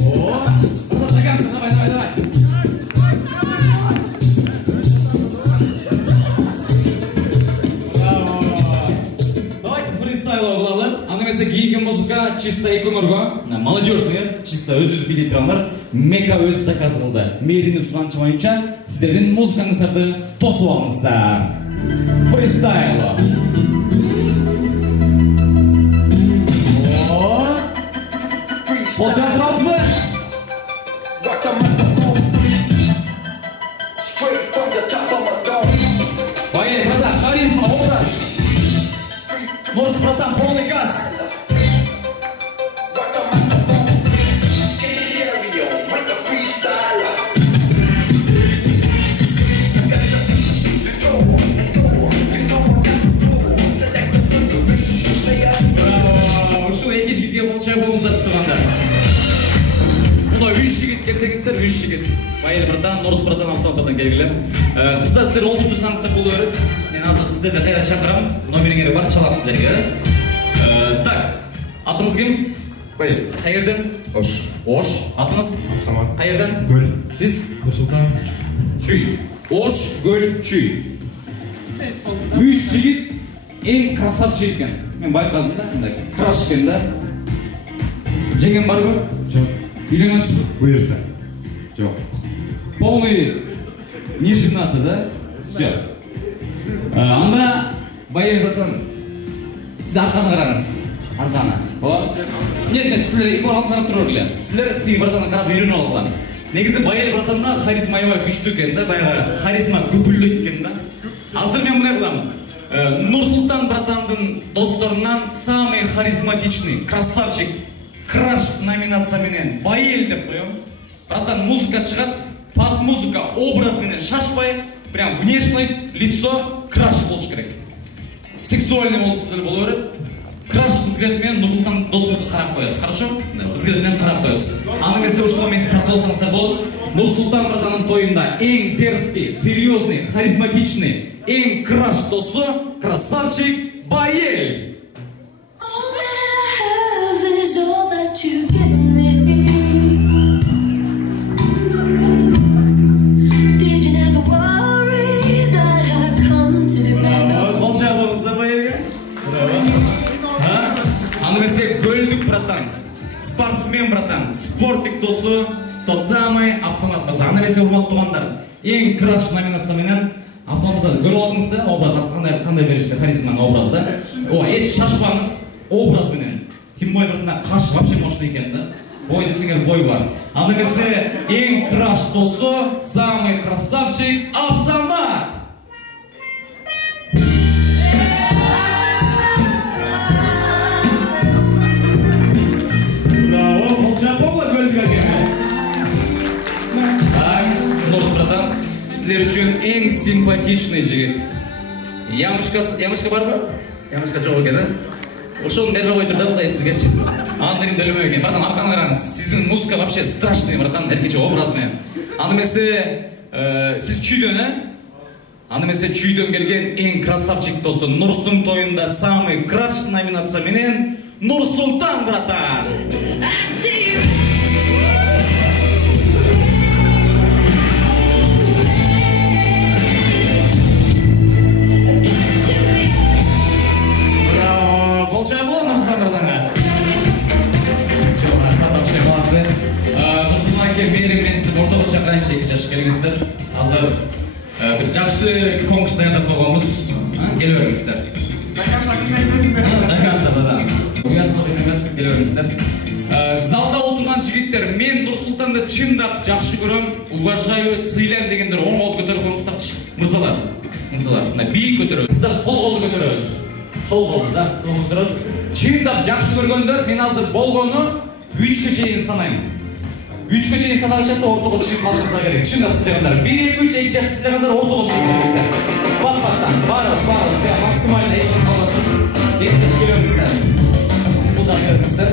О, братан, до конца, давай. Давайте фристайлова болады. Анамеса кейген музыка чисто экоморға, молодежный, чисто өз билеттералар, мека өз заказ қылды. Мерінің сұраншы бойынша сіздердің музыкаңыздарды тосып алыңыздар. Фристайло. Ол жатыр алтыны. Поехали, братан, харизма, образ. Нурс, братан, полный газ. Ушыл екі жігітке болшай болыңыздар тұғандар. Бұна 3 жігіт келсеңіздер, 3 жігіт. Байел, братан, Нурс, братан, Абсал, братан келгілі. Қызда сіздер олды тұрсаңыздар бұл өріп. Мен азыр сіздерді қайда шақырам. Номеріңері бар, çalам сіздерге. Так, атыңыз кем? Байел. Қайырден? Ош. Атыңыз? Абсаман. Қайырден? Гөл. Сіз? Нұрсұлтан. Чүй. Ош, гөл, чүй. 3 жігіт ең красавчы екен. Мен байқадым да, краш екен да. Жеңген бар ғой? Жоқ. Үйленгенсіз бе? Бұйырса. Жоқ. Полный не женаты, да? Все. Анда Байел, братан, сіз арқаны қараңыз. Арқаны. Нет, сіздер екі алдын қарап тұрып өлі. Сіздер тегі братаны қарап үйрен олған. Негізі Байел, братанда харизма күшті екен да, байға харизма күпілді екен да. Азыр мен мұнай қыламын. Нұрсұлтан братандың достарынан самый харизматичный, красавчик, краш номинацияменен Байел деп қоям. Братан, музыка шығады, под музыка образменен шашпай, прям внешность, лицо краш болуш керек. Сексуальный болсыздар болу керек. Краш взглядмен Нұрсұлтан досыңызды қарап қоясыз, хорошо? Взглядмен қарап қоясыз. Аныңызды ұшы моменті тартылсаңыздар болады. Нұрсұлтан братанның тойында ең дерзкий, серьезный, харизматичный, ең краш досы, красавчик Байел. Қолшай болыңыздар Байелге? Аныңызды гөлдік братан, спортсмен братан, спортик досы, тот самый Абсамат мырза. Аныңызды урматтуу туғандар, ең краш номинацияменен Абсамат мырза көріп алдыңыз да, образ қандай берішті харизманы образда. Ет шашпаңыз образменен. Тем более братана қаш вообще мощный екен да. Бой десеңер бой бар. Аныңызды ең краш досы, самый красавчик Абсамат. Браво, қолшай болғылар бөлізге. Нұрс, братан, сіздер үшін ең симпатичный жігіт. Ямышка бар ба? Ямашка жоқ екен, ошоны бербей қойдыр да Құдай сізгерші. Андырын өлмеу екен. Братан, арқаны қараңыз. Сіздің музыка вообще страшный, братан, эркече образмен. Андымесе, сіз чүйден, Андымесе чүйден келген ең красавчик досы Нұрстың тойында самый краш номинация менен Нұрсұлтан, братан. Мерім мен сіздер орталық шақырайыншы 2 жаш келіңіздер. Азыр бір жақсы конкурс дайындап қойғанбыз. Келе беріңіздер. Дайқаңыздар да. Ұяттылық емес, келе беріңіздер. Залда отырған жігіттер, мен Нұрсұлтанды чындап жақсы көрем, уважаю, сыйлайм дегендер оң қолды көтеріп қойыңыздаршы. Мырзалар, биік көтереміз. Сіздер сол қолды көтереміз. Сол қолды да, сол көтереміз. Чындап жақсы көргендер, мен азыр болғаны 3-ке чейін санаймын. 3-ке чейін санап жатты, ортоға шығып қалшыңызға керек. Шындап сіздегендер. 1, 2, 3, 2 жас сіздегендер ортоға шығып керексіздер. Бат-баттан, барыз, максимально ешін қаласын. 2 жас келеміздер. Бұл жақ келеміздер.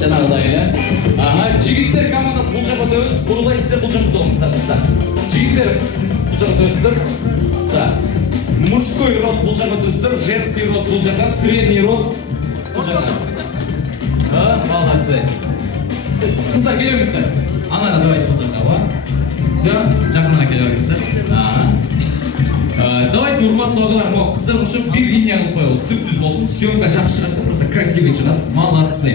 Жанағыдай елі. Жігіттер командасы бұл жақ өтөз, бұрылай сіздер бұл жақ өтөңіздер. Жігіттер бұл жақ өтөзідер. Мужской род бұл жақ өтөзідер, женский род бұл жаққа, средний род бұл жаққа. Молодцы. Қыздар келеміздер. Анаға давайте бұл жаққа, ба? Все, жақынға келеміздер. Давайте урматты ағалар, қыздар ұшып бір линия қылып қойыңыз, түп-түз болсын, съемка жақсы шығады, просто красивый шығады. Молодцы.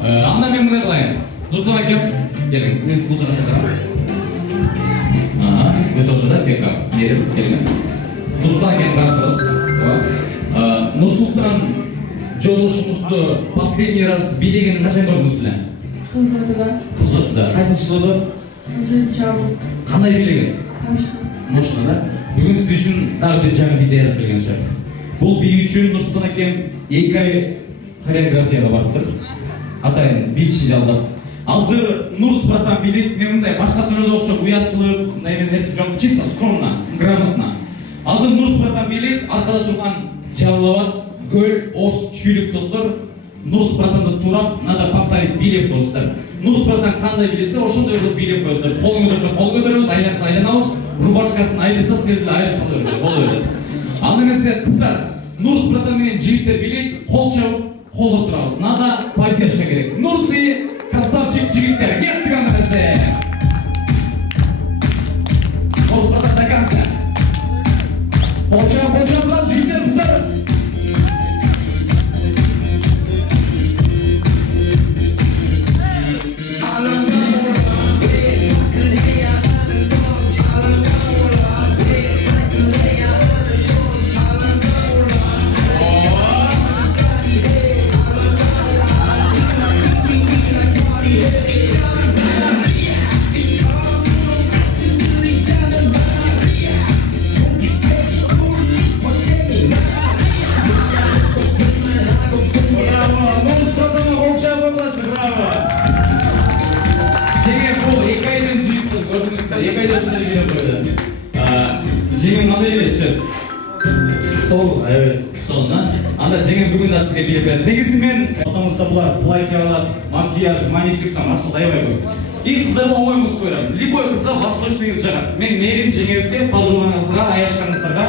Анда мен мұны қылайын. Нұрсұлтан әкем, келіңіз, мен бұл жаққа шақырамын. Вы тоже, да, Бека? Мерім, келіңіз. Нұрсұлтан әкем барып Нұрсұлтан жолушымызды последний раз билегенін қашан көрдіңіз біле? Қызылордада. Қайсыншы жылы? 7 август. Қандай билеген? Мощно, да? Бүгін сіз үшін тағы бір жаңа видео аяқ келген шеф. Бұл би үшін Нұрсұлтан әкем 2 ай хореографияға барып тұр. Атайын бейші жалдап. Азыр Нұрс братан билет, мен мұндай башқа түрлі оқшап ұят қылып, мұндай мен нәрсе жоқ, чисто скромно, грамотно. Азыр Нұрс братан билет, арқада тұрған Жалалабад, Көл, Ош, Чүйлік достар, Нұрс братанды турап, надо повторить билеп қойсыздар. Нұрс братан қандай билесе, ошондай қылып билеп қойсыздар. Қолын көтерсе қол көтереміз, айланса айланамыз, рубашкасын айласа сіздерді айырып салып өреді, қол өреді. Андымесе қыздар, Нұрс братан менен жігіттер билет, қол шауып, қол отырамыз. Надо поддержка керек. Нұрсы, красавчик жігіттер, кеттік андымесе. Нұрс братан до конца. Қол шауып тұрам, жігіттер қыздар. Жеңім қандай келесі шеф? Сол, солына. Анда жеңім бүгін да сізге билеп береді. Негізімен, потому что бұлар платьялар, макияж, маникюртан асыл даябай көп. И қыздар оңоймыз қойырам. Любой қыздар восточный жағат. Мен мерім жеңемізге, подруғаңыздарға, аяшқаңыздарға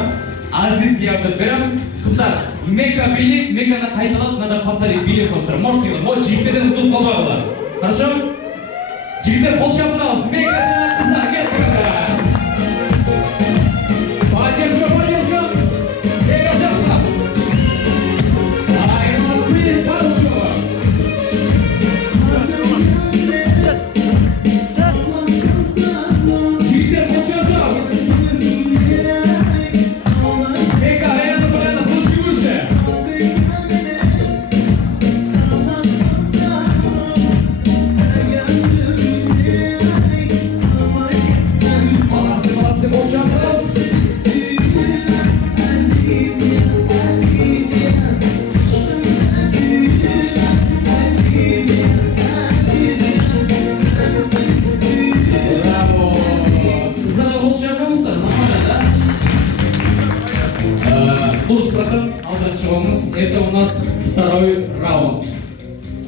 азиз явдып берем. Қыздар, мека билеп, меканы қайталап, надо повторить билеп қойсыздар. Можете делать. Вот жігіттерден ұтылып қалмай бұлар. Хорошо? Жігіттер қол шап тұрауыз. Мека жаңа қыздар, кеттік. We'll be right back. у нас второй раунд.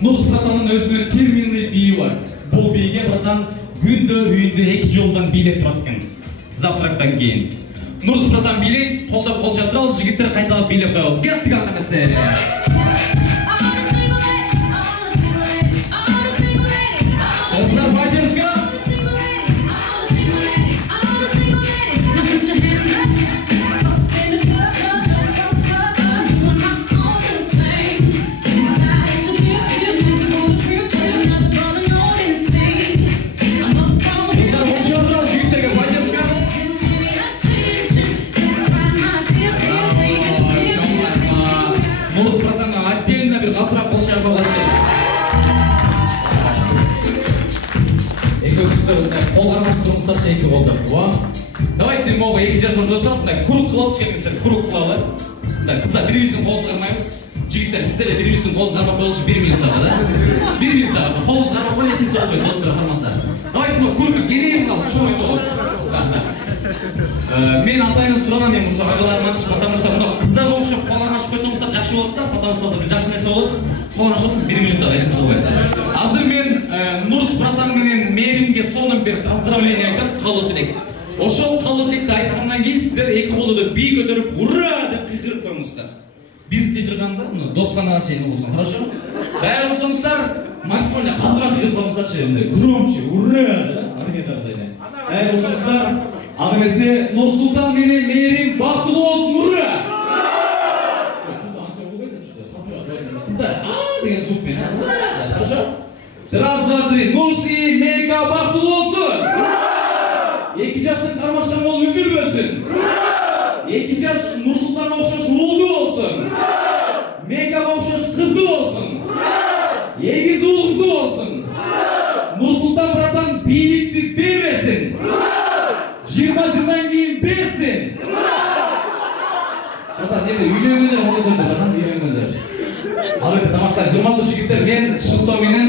Нурсултанның өзінің фирменный биі бар. Бұл биге братан күнді үйінде 2 жолдан билеп тұрады екен. Завтрактан кейін. Нурсултан билейді, қолдап қол шаптырауыз, жігіттер қайталап билеп қойыңыз. Кеттік аңдаматсен. Қыздар, батюшка! Отдельно бір қатырақ қол шайып алғанша. Қол қармашы тұрмыстарша екі болды. Давайте моға 2 жаш орында тұрады. Круг қылалы шекеңіздер, круг қылалы. Қыздар, бір-біріміздің қолыз қармаймыз. Жігіттер, біздер де бір-біріміздің қолыз қармап қойылшы 1 минуттаға да? 1 минуттаға. Қолыз қармап қойылшы ешін соқ қойды, достар қармаса. Давайте моға круг, келейін қалсы, шоу тоғыз. Мен атайыңыз тұрана, мен мұшы ағаларым ашып, потому что мұнда қыздар оқшып, қоларын ашып қойсаңыздар жақсы болады да, потому что бір жақсы нәрсе болады. Қоларын ашып 1 минуттаға ешін соқ қойды. Азыр мен Нурс братан менен Меримге сонын бір поздравление айтып, қалу тілек. Ошол қалу тілекті айтқаннан кейін сіздер екі қолды би көтеріп, ура деп қиқырып қойыңыздар. Біз қиқырғанда, досханаға шейін болсын, хорошо? Дайыр болсаңыздар, максимально қандырақ қиқырып қойыңыздар шейін, громче, ура деп, армиядағыдай. Дайыр болсаңыздар, ал емесе Нурсултан менен Мерим бақытлы болсын, ура! Қыздар, деген звукпен, ура! Хорошо? Раз, два, три. Нурс и Мейка бақытлы болсын! 2 жастың қармашқан ол үзілбесін! 2 жас Нурсултан оқшаш ұлды болсын! Мейка оқшаш қызды болсын! Егіз ұлғызды болсын! Нурсултан братан билікті бермесін! 20 жылдан кейін берсін! Братан, енді үйленгендер, олай көрді, братан, үйленгендер. Ал өте тамаштар, зұрматты жігіттер, мен шықтауменен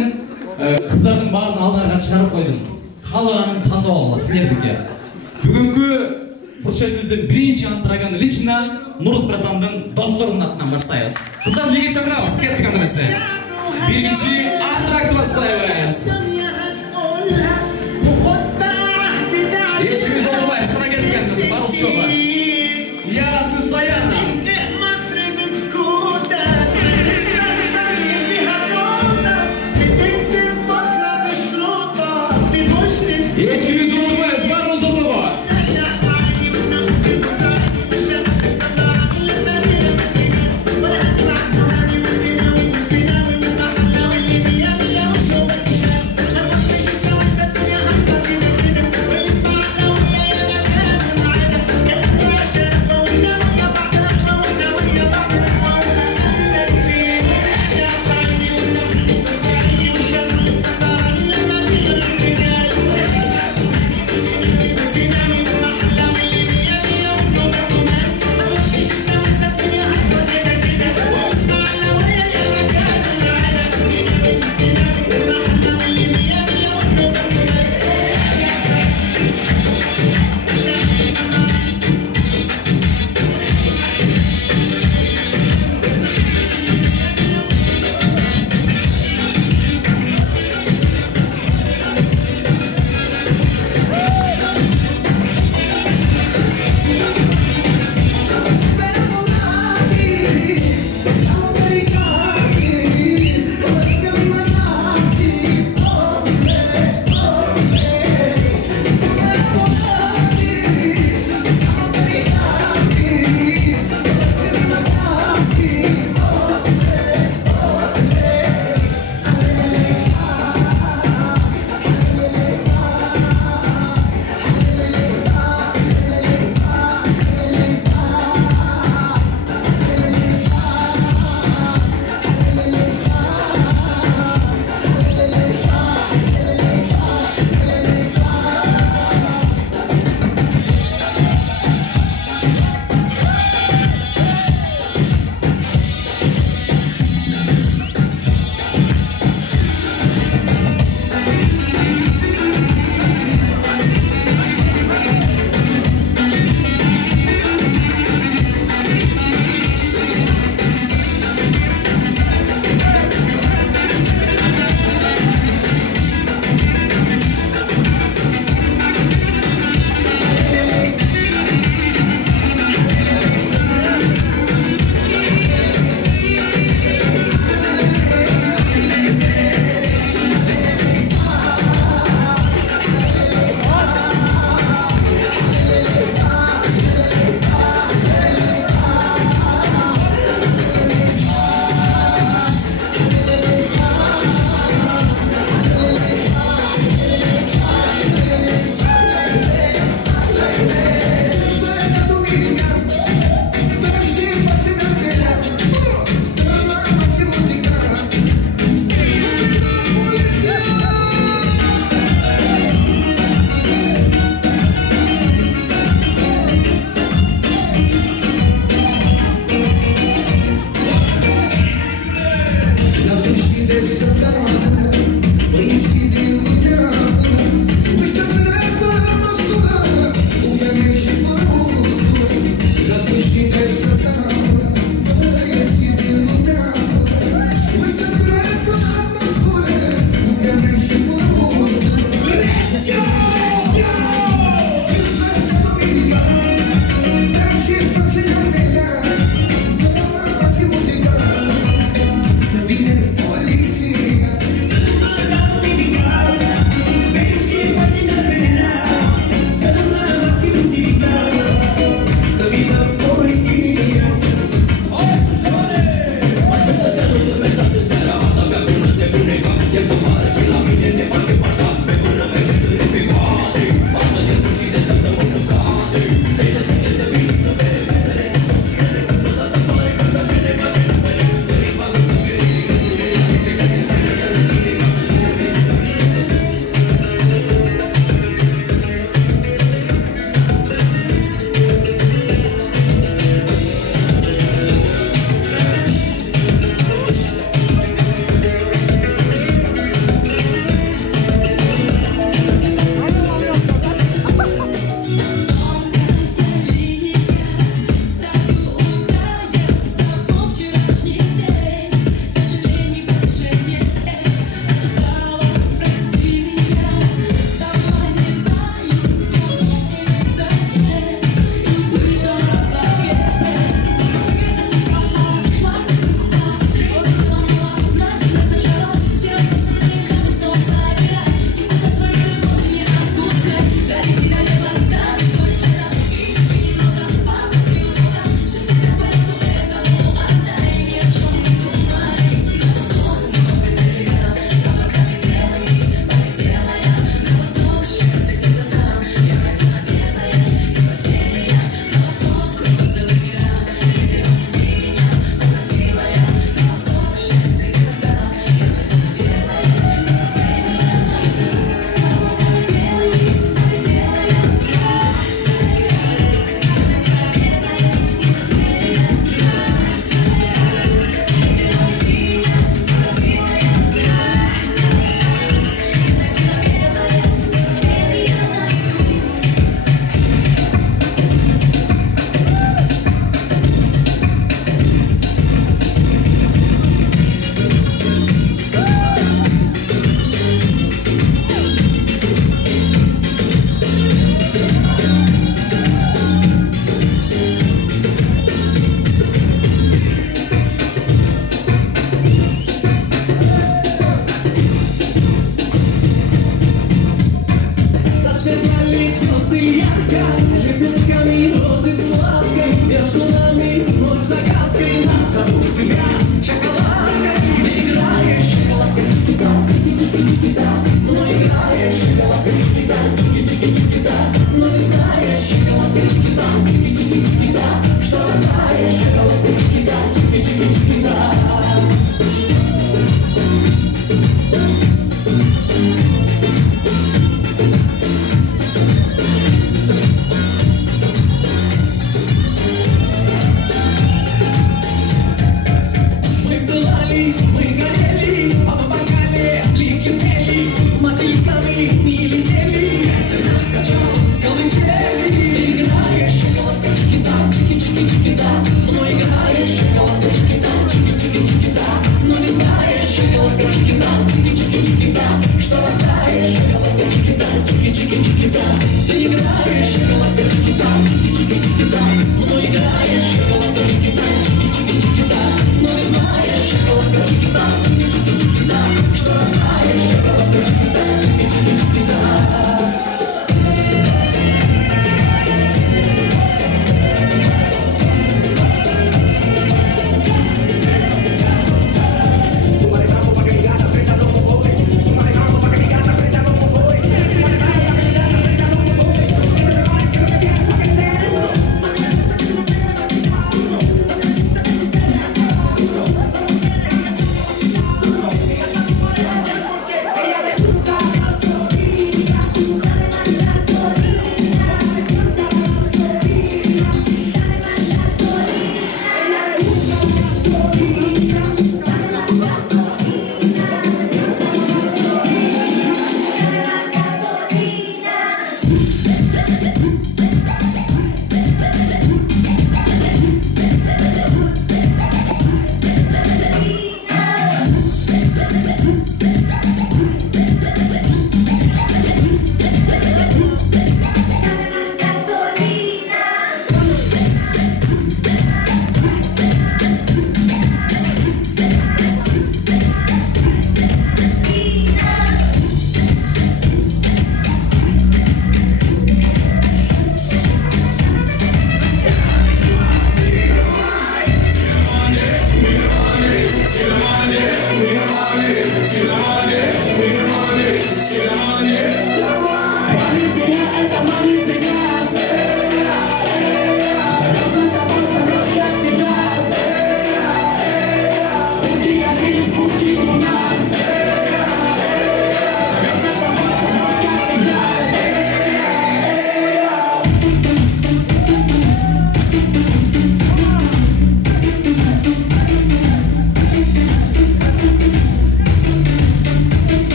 қыздардың барын алдарға шығарып қойдым. Қалағанын таңдау алла, сілердіке. Бүгінгі фуршетіміздің бірінші антраганы лично Нурс братандың досторының атынан баштайыз. Қыздар, неге шақырамыз? Кеттік андымызды. Бірінші антракты баштайыз. Ешкіміз олдылай, сына кеттікеніміз, барыл шоға. Ясы саянам. Ешкіміз олдылай, барыл шоға.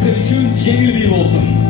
Sizler için Cemil bir olsun.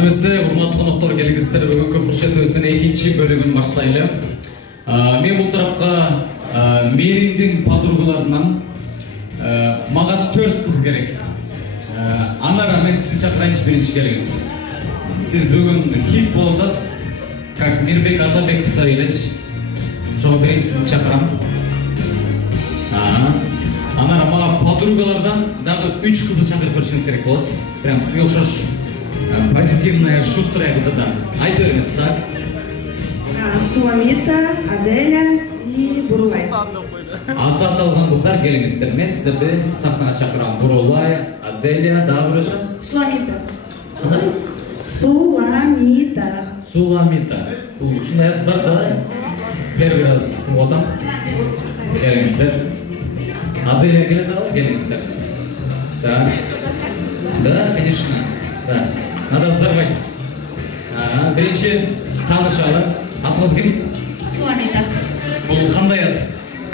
Аны эмесе урматтуу коноктор келиңиздер, бүгүнкү фуршетибиздин экинчи бөлүгүн баштайлы. Мен бул тарапка Мээримдин подругаларынан мага 4 кыз керек. Анара мен сизди чакырайынчы, биринчи келиңиз. Сиз бүгүн хит болуп атасыз, как Мирбек Атабековдой элечи. Ошого биринчисинди чакырам. Анара мага подругалардан дагы 3 кызды чакырып беришиңиз керек болот. Прям сизге окшош позитивная, шустрая кыздардан. Айта бериңиз, так? Суламита, Аделя и Бурулай. Аты аталган кыздар келиңиздер. Мен сиздерди сахнага чакырам. Бурулай, Аделя, дагы бирөөсү? Суламита. Кандай? Суламита. Суламита. Ушундай бар да. Первый раз отам. Келиңиздер. Аделя келет дагы, келиңиздер. Так. Да, конечно. Да. Надо взорвать. Биринчи таанышалы. Атыңыз ким? Суламита. Бул кандай ат?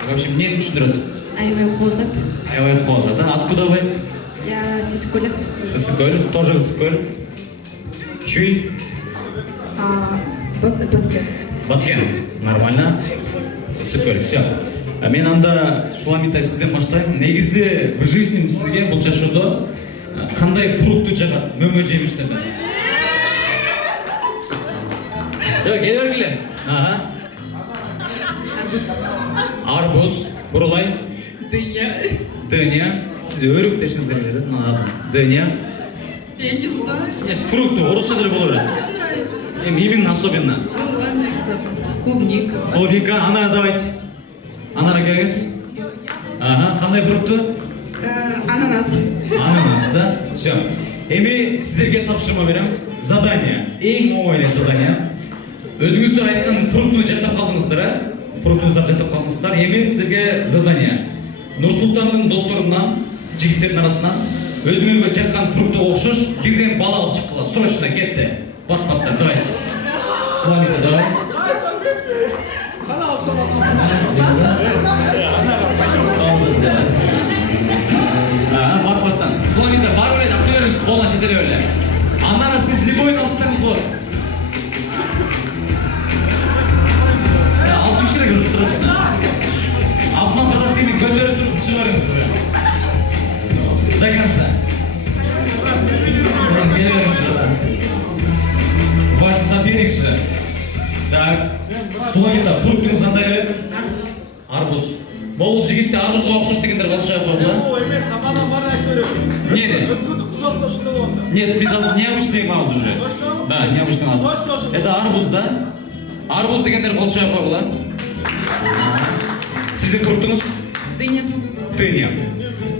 В общем, эмнени түшүндүрөт? Аябай Хозат. Аябай Хозат. Откуда вы? Я с Исыкөля. Исыкөл, тоже Исыкөл. Чүй? Баткен. Баткен. Нормально. Исыкөл. Все. Мен анда Суламита сизден баштайм. Негизи в жизни сизге бул жашоодо кандай фруктты жагат, мөмө жемиштерден? Жок, келе бергиле. Арбуз, Бурулай. Дыня. Дыня. Сиз өрүк дешиңиз келет. Дыня. Я не знаю. Нет, фрукты, орусча деле боло берет. Нравится. Именно особенно. Ну ладно, клубника. Клубника, Анара давайте. Анара келиңиз. Кандай фрукты? Ананас. Ананас, да? Все. Эми сиздерге тапшырма берем. Задание. Эң оңой эле задание. Өзүңүздөр айткан фруктуну жаттап калдыңыздар, фруктуңуздар жаттап калдыңыздар. Эми сиздерге задание. Нурсултандын досторунан, жигиттердин арасынан өзүңөргө жаккан фруктуга окшош бирден бала алып чыккыла. Срочно кетти. Бат-баттан, давайте. Суламита, давай. Бат-баттан. Суламита, бар эле, актерлерибиз колдон жетеле эле. Андан сиз любойн алып чыксаңыз болот. Алып чыгыш керек уже срочно. Абзал кадактыйны көтөрүп туруп чыга бериңиз. До конца. Ваш соперник же. Так. Суламита, фруктуңуз кандай эле? Арбуз. Могул жигитте арбузга окшош дегендер болчу да? Эмне? Нет, биз азыр необычный кылабыз уже. Да, необычный кылабыз. Это арбуз, да? Арбуз дегендер болчу да? Сиздин фруктуңуз? Дыня. Дыня.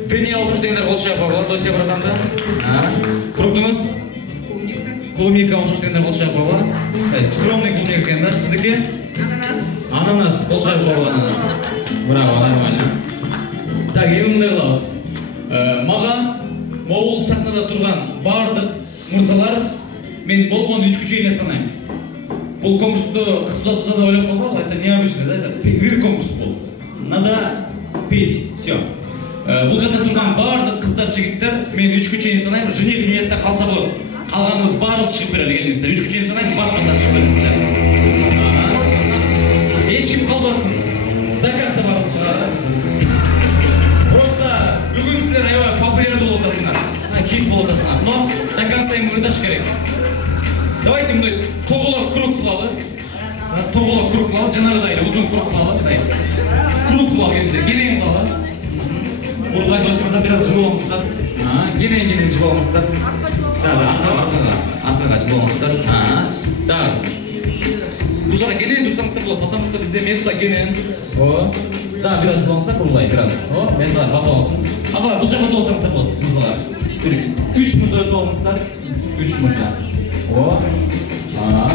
Дыня окшош дегендер болчу да? Досия братан да? Фруктуңуз? Клубника окшош дегендер болчу да? Скромный клубника экен да? Сиздики? Ананас. Ананас, болчу да ананас. Браво, нормально. Так, эми мындай кылабыз. Мага могул сахнада турган бардык мырзалар мен болгон 3 чейин санайм. Бул конкурсту кыздар да ойлоп калбагыла, это необычный, да? Это бир конкурс бул. Надо петь, все. Бул жерде турган бардык кыздар, жигиттер мен 3 чейин санайм, жених невеста калса болот. Калганыбыз баарыбыз чыгып берели, келиңиздер. 3 чейин санайм, баттан чыгып бериңиздер. Эч ким калбасын. До конца барып чыгады. Просто бүгүн силер аябай популярдуу болуп атасыңар. Хит болуп атасыңар. Но до конца эми выдаш керек. Давайте мындай тоголок круг кылалы. Тоголок круг кылалы, жанагыдай эле узун круг кылалы. Круг кылалы келиңиздер. Кенен кылалы. Бурулай досуңардан бир аз жылыңыздар. Кенен жылыңыздар. Да, аркага жылыңыздар. Да. Бул жака кенен турсаңыздар болот, потому что бизде место кенен. Да, бир аз жылыңыздар, Бурулай, бир аз. Мен да батып алсын. Агалар, бул жака өтүп алсаңыздар болот, мырзалар. 3 мырза өтүп алыңыздар. 3 мырза.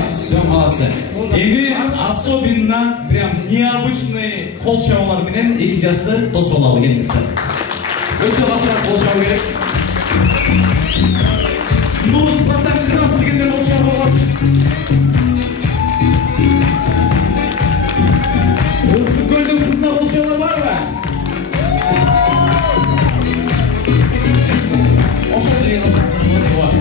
Все, молодцы. Эми особенно прям необычный кол чабуулар менен 2 жашты тосуп алалы, келиңиздер. Өтө катыраак кол чабуу керек. Нурсултан Крас дегендер кол чабуу болчу. Ысыкөлдүн кызына кол чабуулар барбы? Ошо жерге кылсаңыздар болот.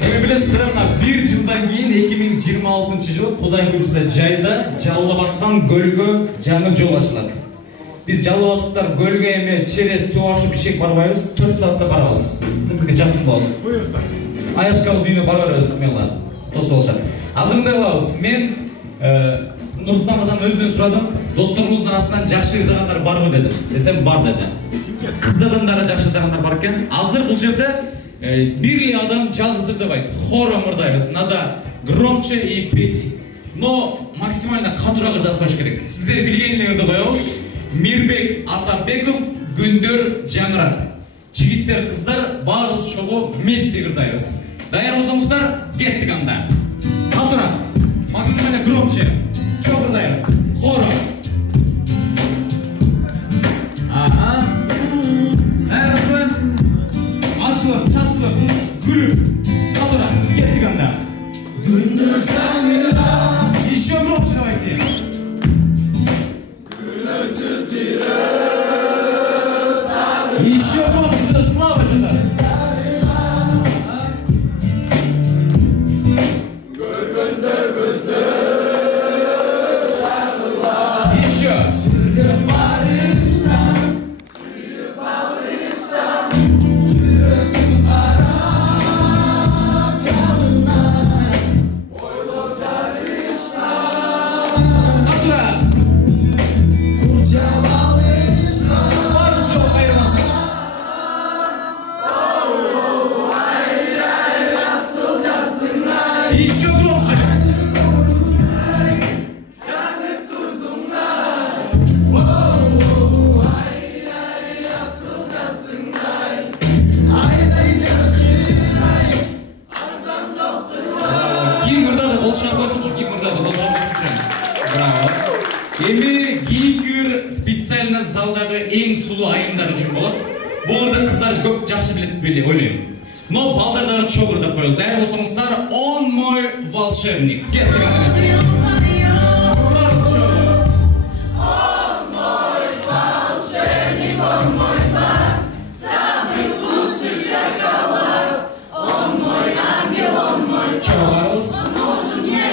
Эми Билесіздер, бір жылдан кейін 2026 жылы Құдай бұйырса жайда Жалалабаттан Гөлгө жаңы жол ашылады. Біз Жалалабаттықтар Гөлгө еме через Туашы Бишек барбайбыз, 4 саатта барабыз. Бізге жақын болады. Бұйырса. Аяшқауыз үйіне барарыз, смело. Тосы болшады. Азырындай алабыз. Мен Нұрсұлтан Батан өзінен сұрадым, достарыңыздың арасынан жақсы ырдағандар бар ма дедім. Десем бар деді. Қыздардан да жақсы ырдағандар бар екен. Азыр бұл жерде бирли адам жалғыз ырдабайды. Хором ырдайбыз. Надо громче и петь. Но максимально қатырақ ырдап қойыш керек. Сіздер білгенлерді қоямыз. Мирбек Атабеков, Гүндер Жаңырат. Жігіттер, қыздар, барлық шоу вместе ырдайбыз. Даяр болсаңыздар, кеттік анда. Қатырақ, максимально громче. Çok ырдайбыз. Хором. Ага. Әрізбен. Ашылып, шашылып, күліп, қатырақ, кеттік анда. Гүндер Жаңырат. Еще громче давайте. Gülsüz bir sarı. Еще громче, слава что-то. Gönder gözler. Еще. Sürgün barıştan. Sürgün barıştan. Sürgün kara çalınar. Oylu barıştan. Қатырақ. Kurcavalıştan. Барлық шоу қайырмасын. Еще громче. Ким ырдады, қолшан қойсыншы, ким ырдады, қолшан қойсыншы. Браво. Эми кейінгір специально залдағы ең сұлу айымдар үшін болады. Бұларды қыздар көп жақсы білет ойлаймын. Но балдардағы чоқ ырдап қойылды. Дайыр болсаңыздар, он мой волшебник. Кеттік ананасы. Барлық шоу. Он мой волшебник, он мой пар, самый вкусный шоколад. Он мой ангел, он мой Чоғарыз. нужен мне,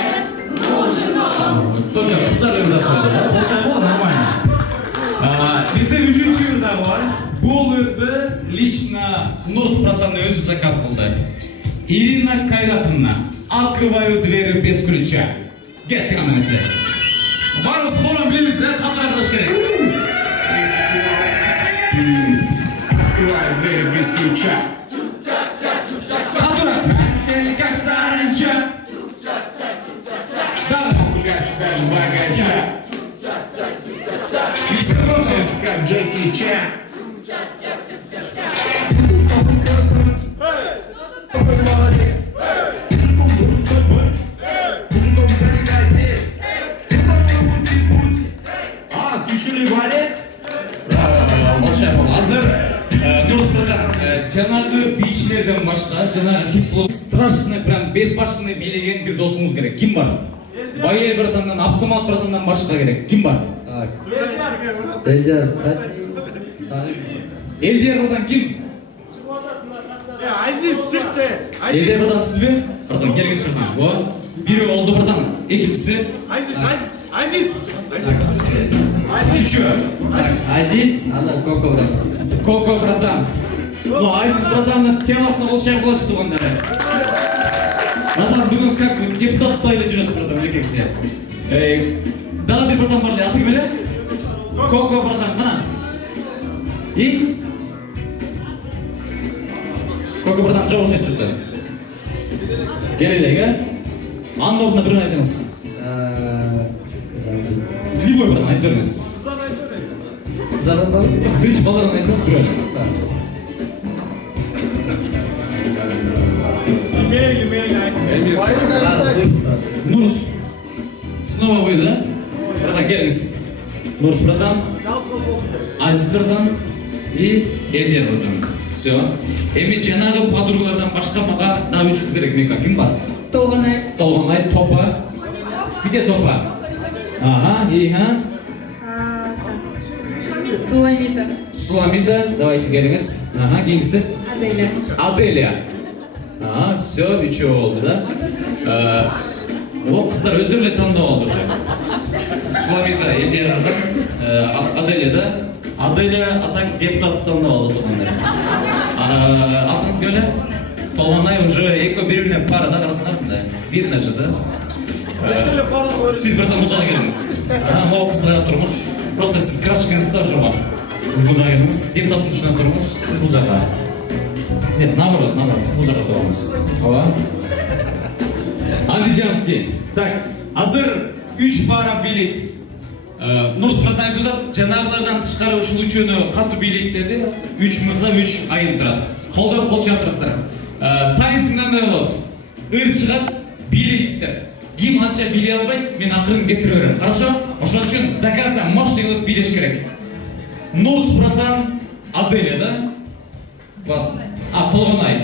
нужен он. Только қыздар ырдап қойды. Қолшан болады, нормально. Бізде үшінші ырда бар. Бұл ырды лично Нұрс братан өзі заказ қылды. Ирина Кайратовна, открываю двери без ключа. Кеттік ананасы. Барлық хором білеміздер, қатырақ қылыш керек. Открываю двери без ключа. Қатырақ. Теле как саранча. Гулять без багажа. Еще громче. Как Джеки Чан. Азыр Нұрс братан, жаңағы бейшілерден башқа, жаңағы хит-блог страшный, прям безбашенный билеген бір досыңыз керек. Кім бар? Байел братаннан, Абсамат братаннан башқа керек. Кім бар? Элдияр Сати. Элдияр братан кім? Азиз çıktı. Элдияр братан сіз бе? Братан, келгенсіз братан. Бірі олды братан, екіншісі. Азиз. Еще. Азиз, ана Коко братан. Коко братан. Ну, Азиз братанның темасына болшай болады туғандары. Братан, бүгін как депутат тайлы жүресіз братан, өлекекші. Дағы бір братан бар, аты кім әлі? Коко братан, қана? Есть? Коко братан жауыз айтып жүрді. Келелек, Анның орнына бірін айтыңыз. Любой братан айтып беріңіз. Зарында? Бірінші балаларын айтыңыз, бір әлі. Нұрс. Снова вы, да? Братан, келіңіз. Нұрс братан, Азиз братан и Элдияр братан. Все. Эми жаңағы подругалардан башқа маға да үш қыз керек мека. Кім бар? Толғанай. Толғанай, Топа. Где Топа? Ага, иха. Суламита. Суламита, давайте келіңіз. Ага, кейінгісі. Аделя. Аделия. Все, үшеу oldu да. Ол қыздар өздеріне таңдап алды уже. Суламита Эльдирадан, Аделя да. Аделя атак депутаты таңдап алды туғандар. Атыңыз көлі? Толғанай уже екі бір-біріне пара да қарасыңдар да. Видно же да. Сіз бірден бұл жаға келіңіз. Ол қыздарға тұрмыз. Просто сіз крашкаңызда жоға. Сіз бұл жаға келіңіз. Депутаттың үшіне тұрмыз. Сіз бұл жаға. Нет, наоборот, сіз бұл жаға тұрмыз. Андижанский. Так, азыр 3 пара билет. Нұрсұрат айтуда жаңағылардан тышқары ұшыл үшені қату билет деді. 3 мызда 3 айын тұрады. Қолда қол шатырыстыр. Тайынсыңдан да болады. Өр шығады, билет істер. Ким анша биле албайды, мен ақырын кетір өрім. Хорошо? Ошон үшін доказа мощный қылып билеш керек. Нұрсұратан Аделя, да? Бас. Толғанай.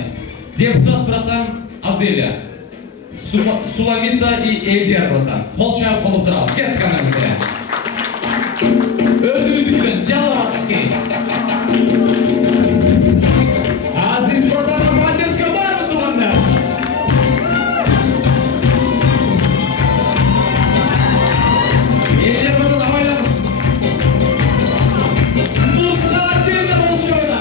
Депутат братан Аделя. Суламита и Эльдер братан. Қол шағып қолып тұрағыз. Кет қанаңызға. Өзіңіздікпен жалағатыскен. Азиз братаның поддержка бар ма туғандар? Эльдер братан абайлаңыз. Мұзға Аделя ол шоуда.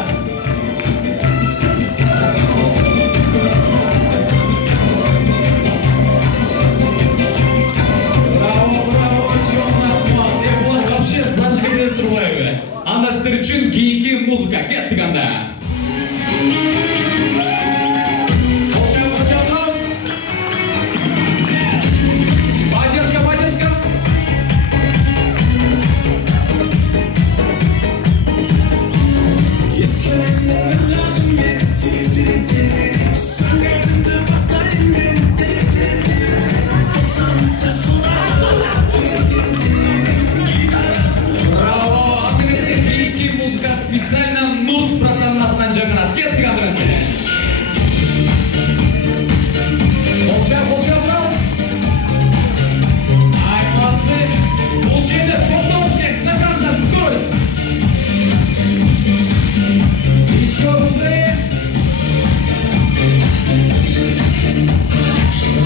Анда сіздер үшін кейінгі музыка кеттік анда. Поддержка. Специально Нурс братан атынан жағынат. Кеттік адресі. Болша, браус. Ай, молодцы. Получили подножник на конца скорость. Еще быстрее.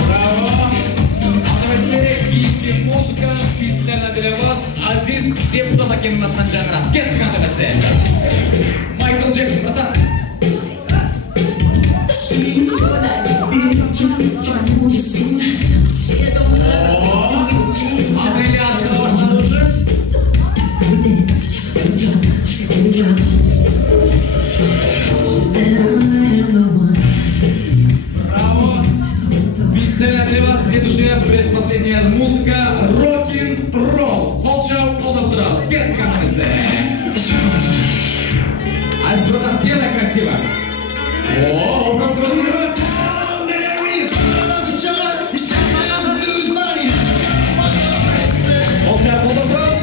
Браво. Адресі кейінгі музыка специально для вас. Азиз депутат акемнің атынан жағынат. Кеттік адресі. Майкл Джексон, братан. Аделя ашыға баштады уже. Браво. Специально для вас следующая предпоследняя музыка рок-н-ролл. Қолшау қолдап тұрас. Кеттік адресі. Азиз братан, белая красиво. Образ роллера. Қолшау қолдап тұрас.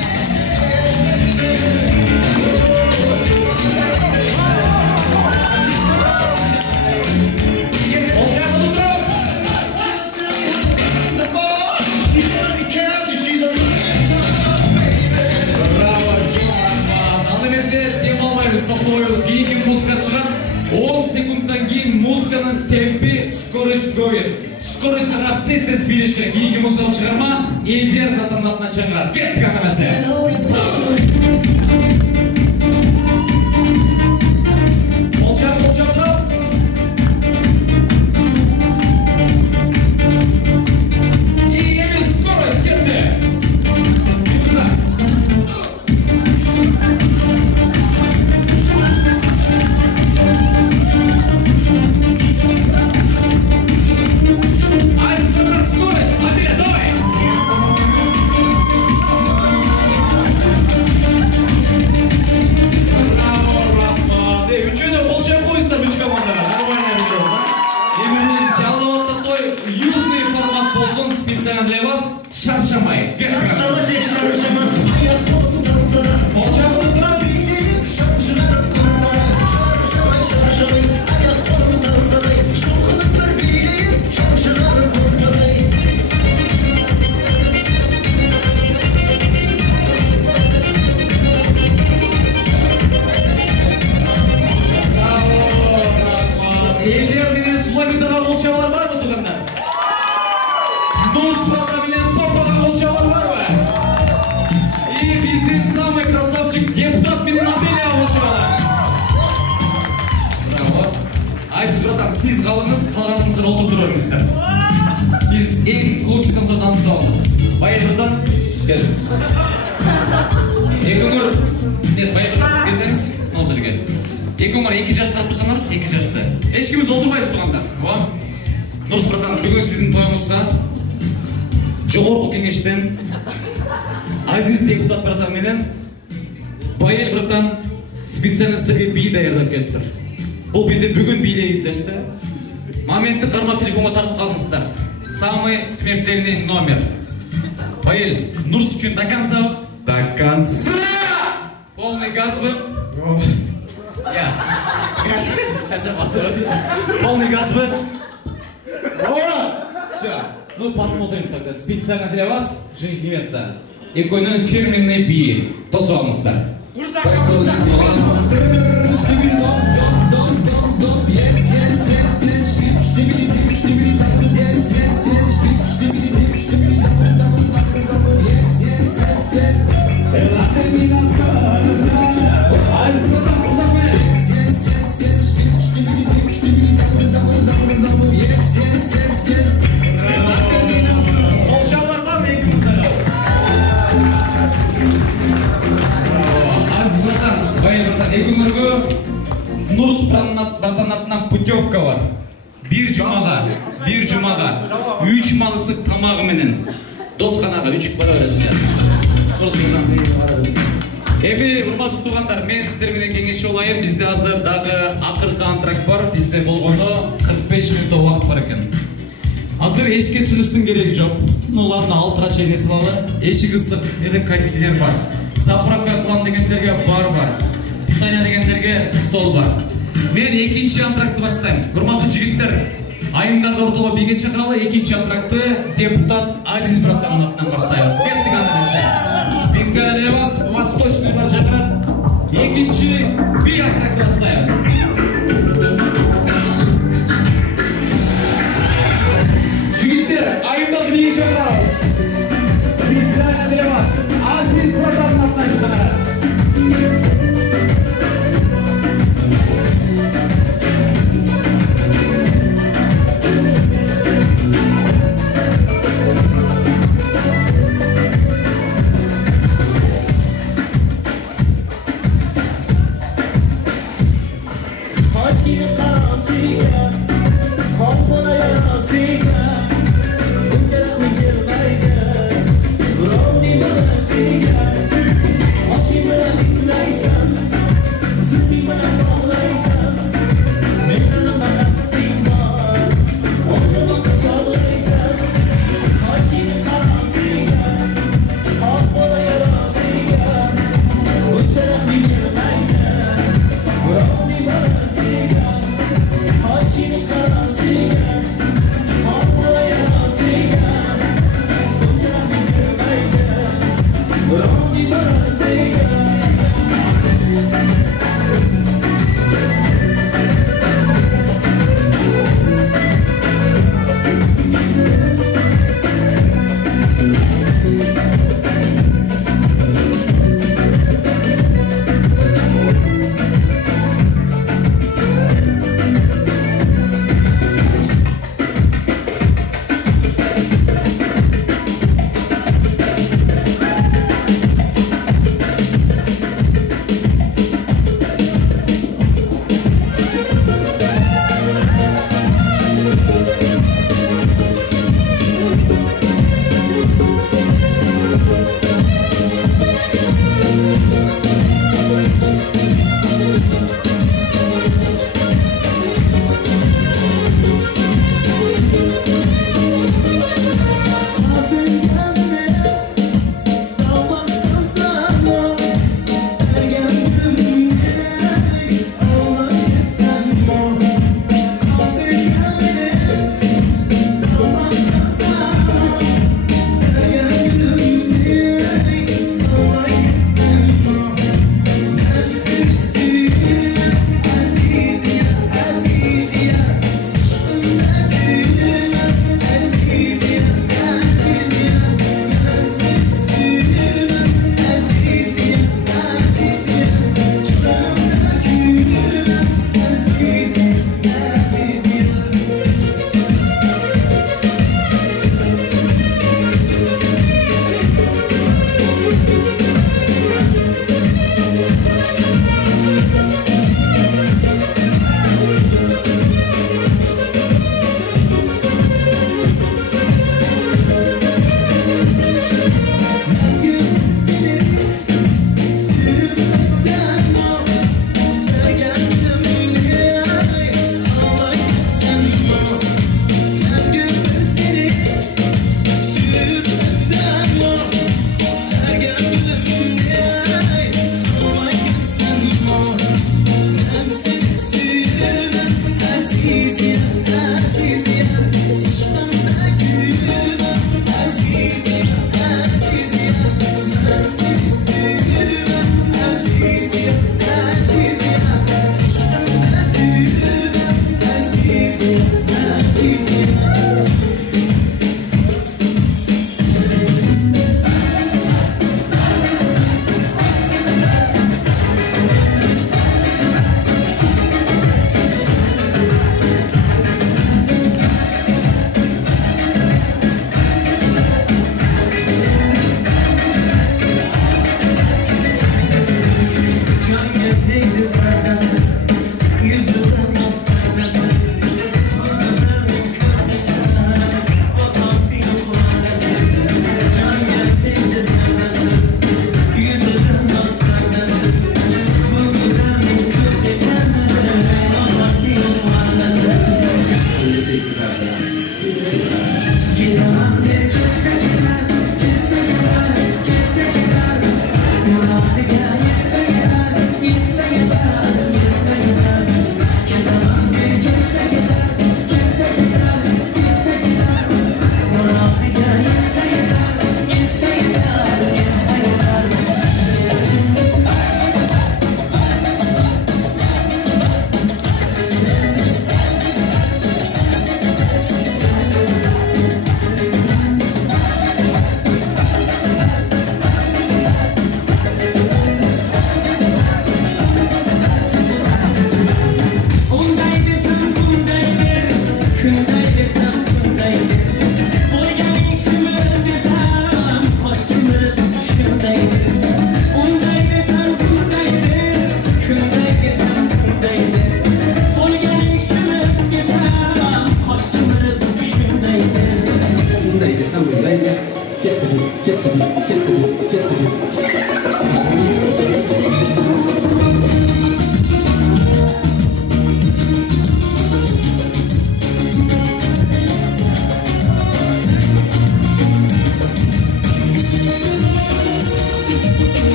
Кейінгі музыка шығады. 10 секундтан кейін музыканың темпі скорость көбейеді. Скорость қарап тез билеш керек. Кейінгі музыкалық шығарма Эльдер братан атынан жаңғырады. Кеттік ағамасы. Қолша тұрабыз. И емес скорость кетті. Лолитаға қол шабалар бар ма туғандар? Нұрсұрата менен Сопаға қол шабалар бар ма? И бізден самый красавчик депутат менен Аделияға қол шабалар. Браво. Айсыз братан, сіз қалыңыз, қалғаныңыздар отырып тұрыңыздар. Біз ең лучший консультантты алдық. Байыр братан, келіңіз. Екіңір, нет, байыр братан, сіз келсеңіз, ол жерге. Екіңір 2 жастар тұрсаңар, 2 жасты. Ешкіміз отырмайыз туғандар. Нұрс братан, бүгін сіздің тойыңызға жоғарғы кеңештен Азиз депутат братан менен Байыр братан специалистерге би даярдап келіп тұр. Бұл биді бүгін билейіздешті. Моментті қарма телефонға тартып қалыңыздар. Самый смертельный номер. Байыр, Нұрс үшін до конца? До конца! Полный газ вы? Я. Газ. Полный газ вы? Все. Ну, посмотрим тогда. Специально для вас, жених невеста. И какой-нибудь фирменный би. Тосуаңыздар. Нұрс братан атынан путевка бар. Bir жұмаға 3 малысық тамағы менен досханаға 3 бара бересіңдер. Эми, урматтуу туғандар, мен сіздерменен кеңесші олайын. Бізде азыр дағы ақырғы антракт бар. Бізде болғаны 45 минут уақыт бар екен. Азыр ешке шығыштың керегі жоқ. Ну ладно, 6-ға чейін есілалы. Ешік ысық, едік кондиционер бар. Заправка қылам дегендерге бар. Питание дегендерге стол бар. Мен екінші антракты баштайым. Урматтуу жігіттер, айымдарды ортоға биге чакыралы. Екінші антракты депутат Азиз братанның атынан баштайбыз. Кеттік андыресе. Специально для вас восточный бар чакырат. Екінші би антракты баштайбыз. Жігіттер, айымдарды биге чакырабыз. Специально для вас Азиз братанның атынан чакырат. Haşin karasıga,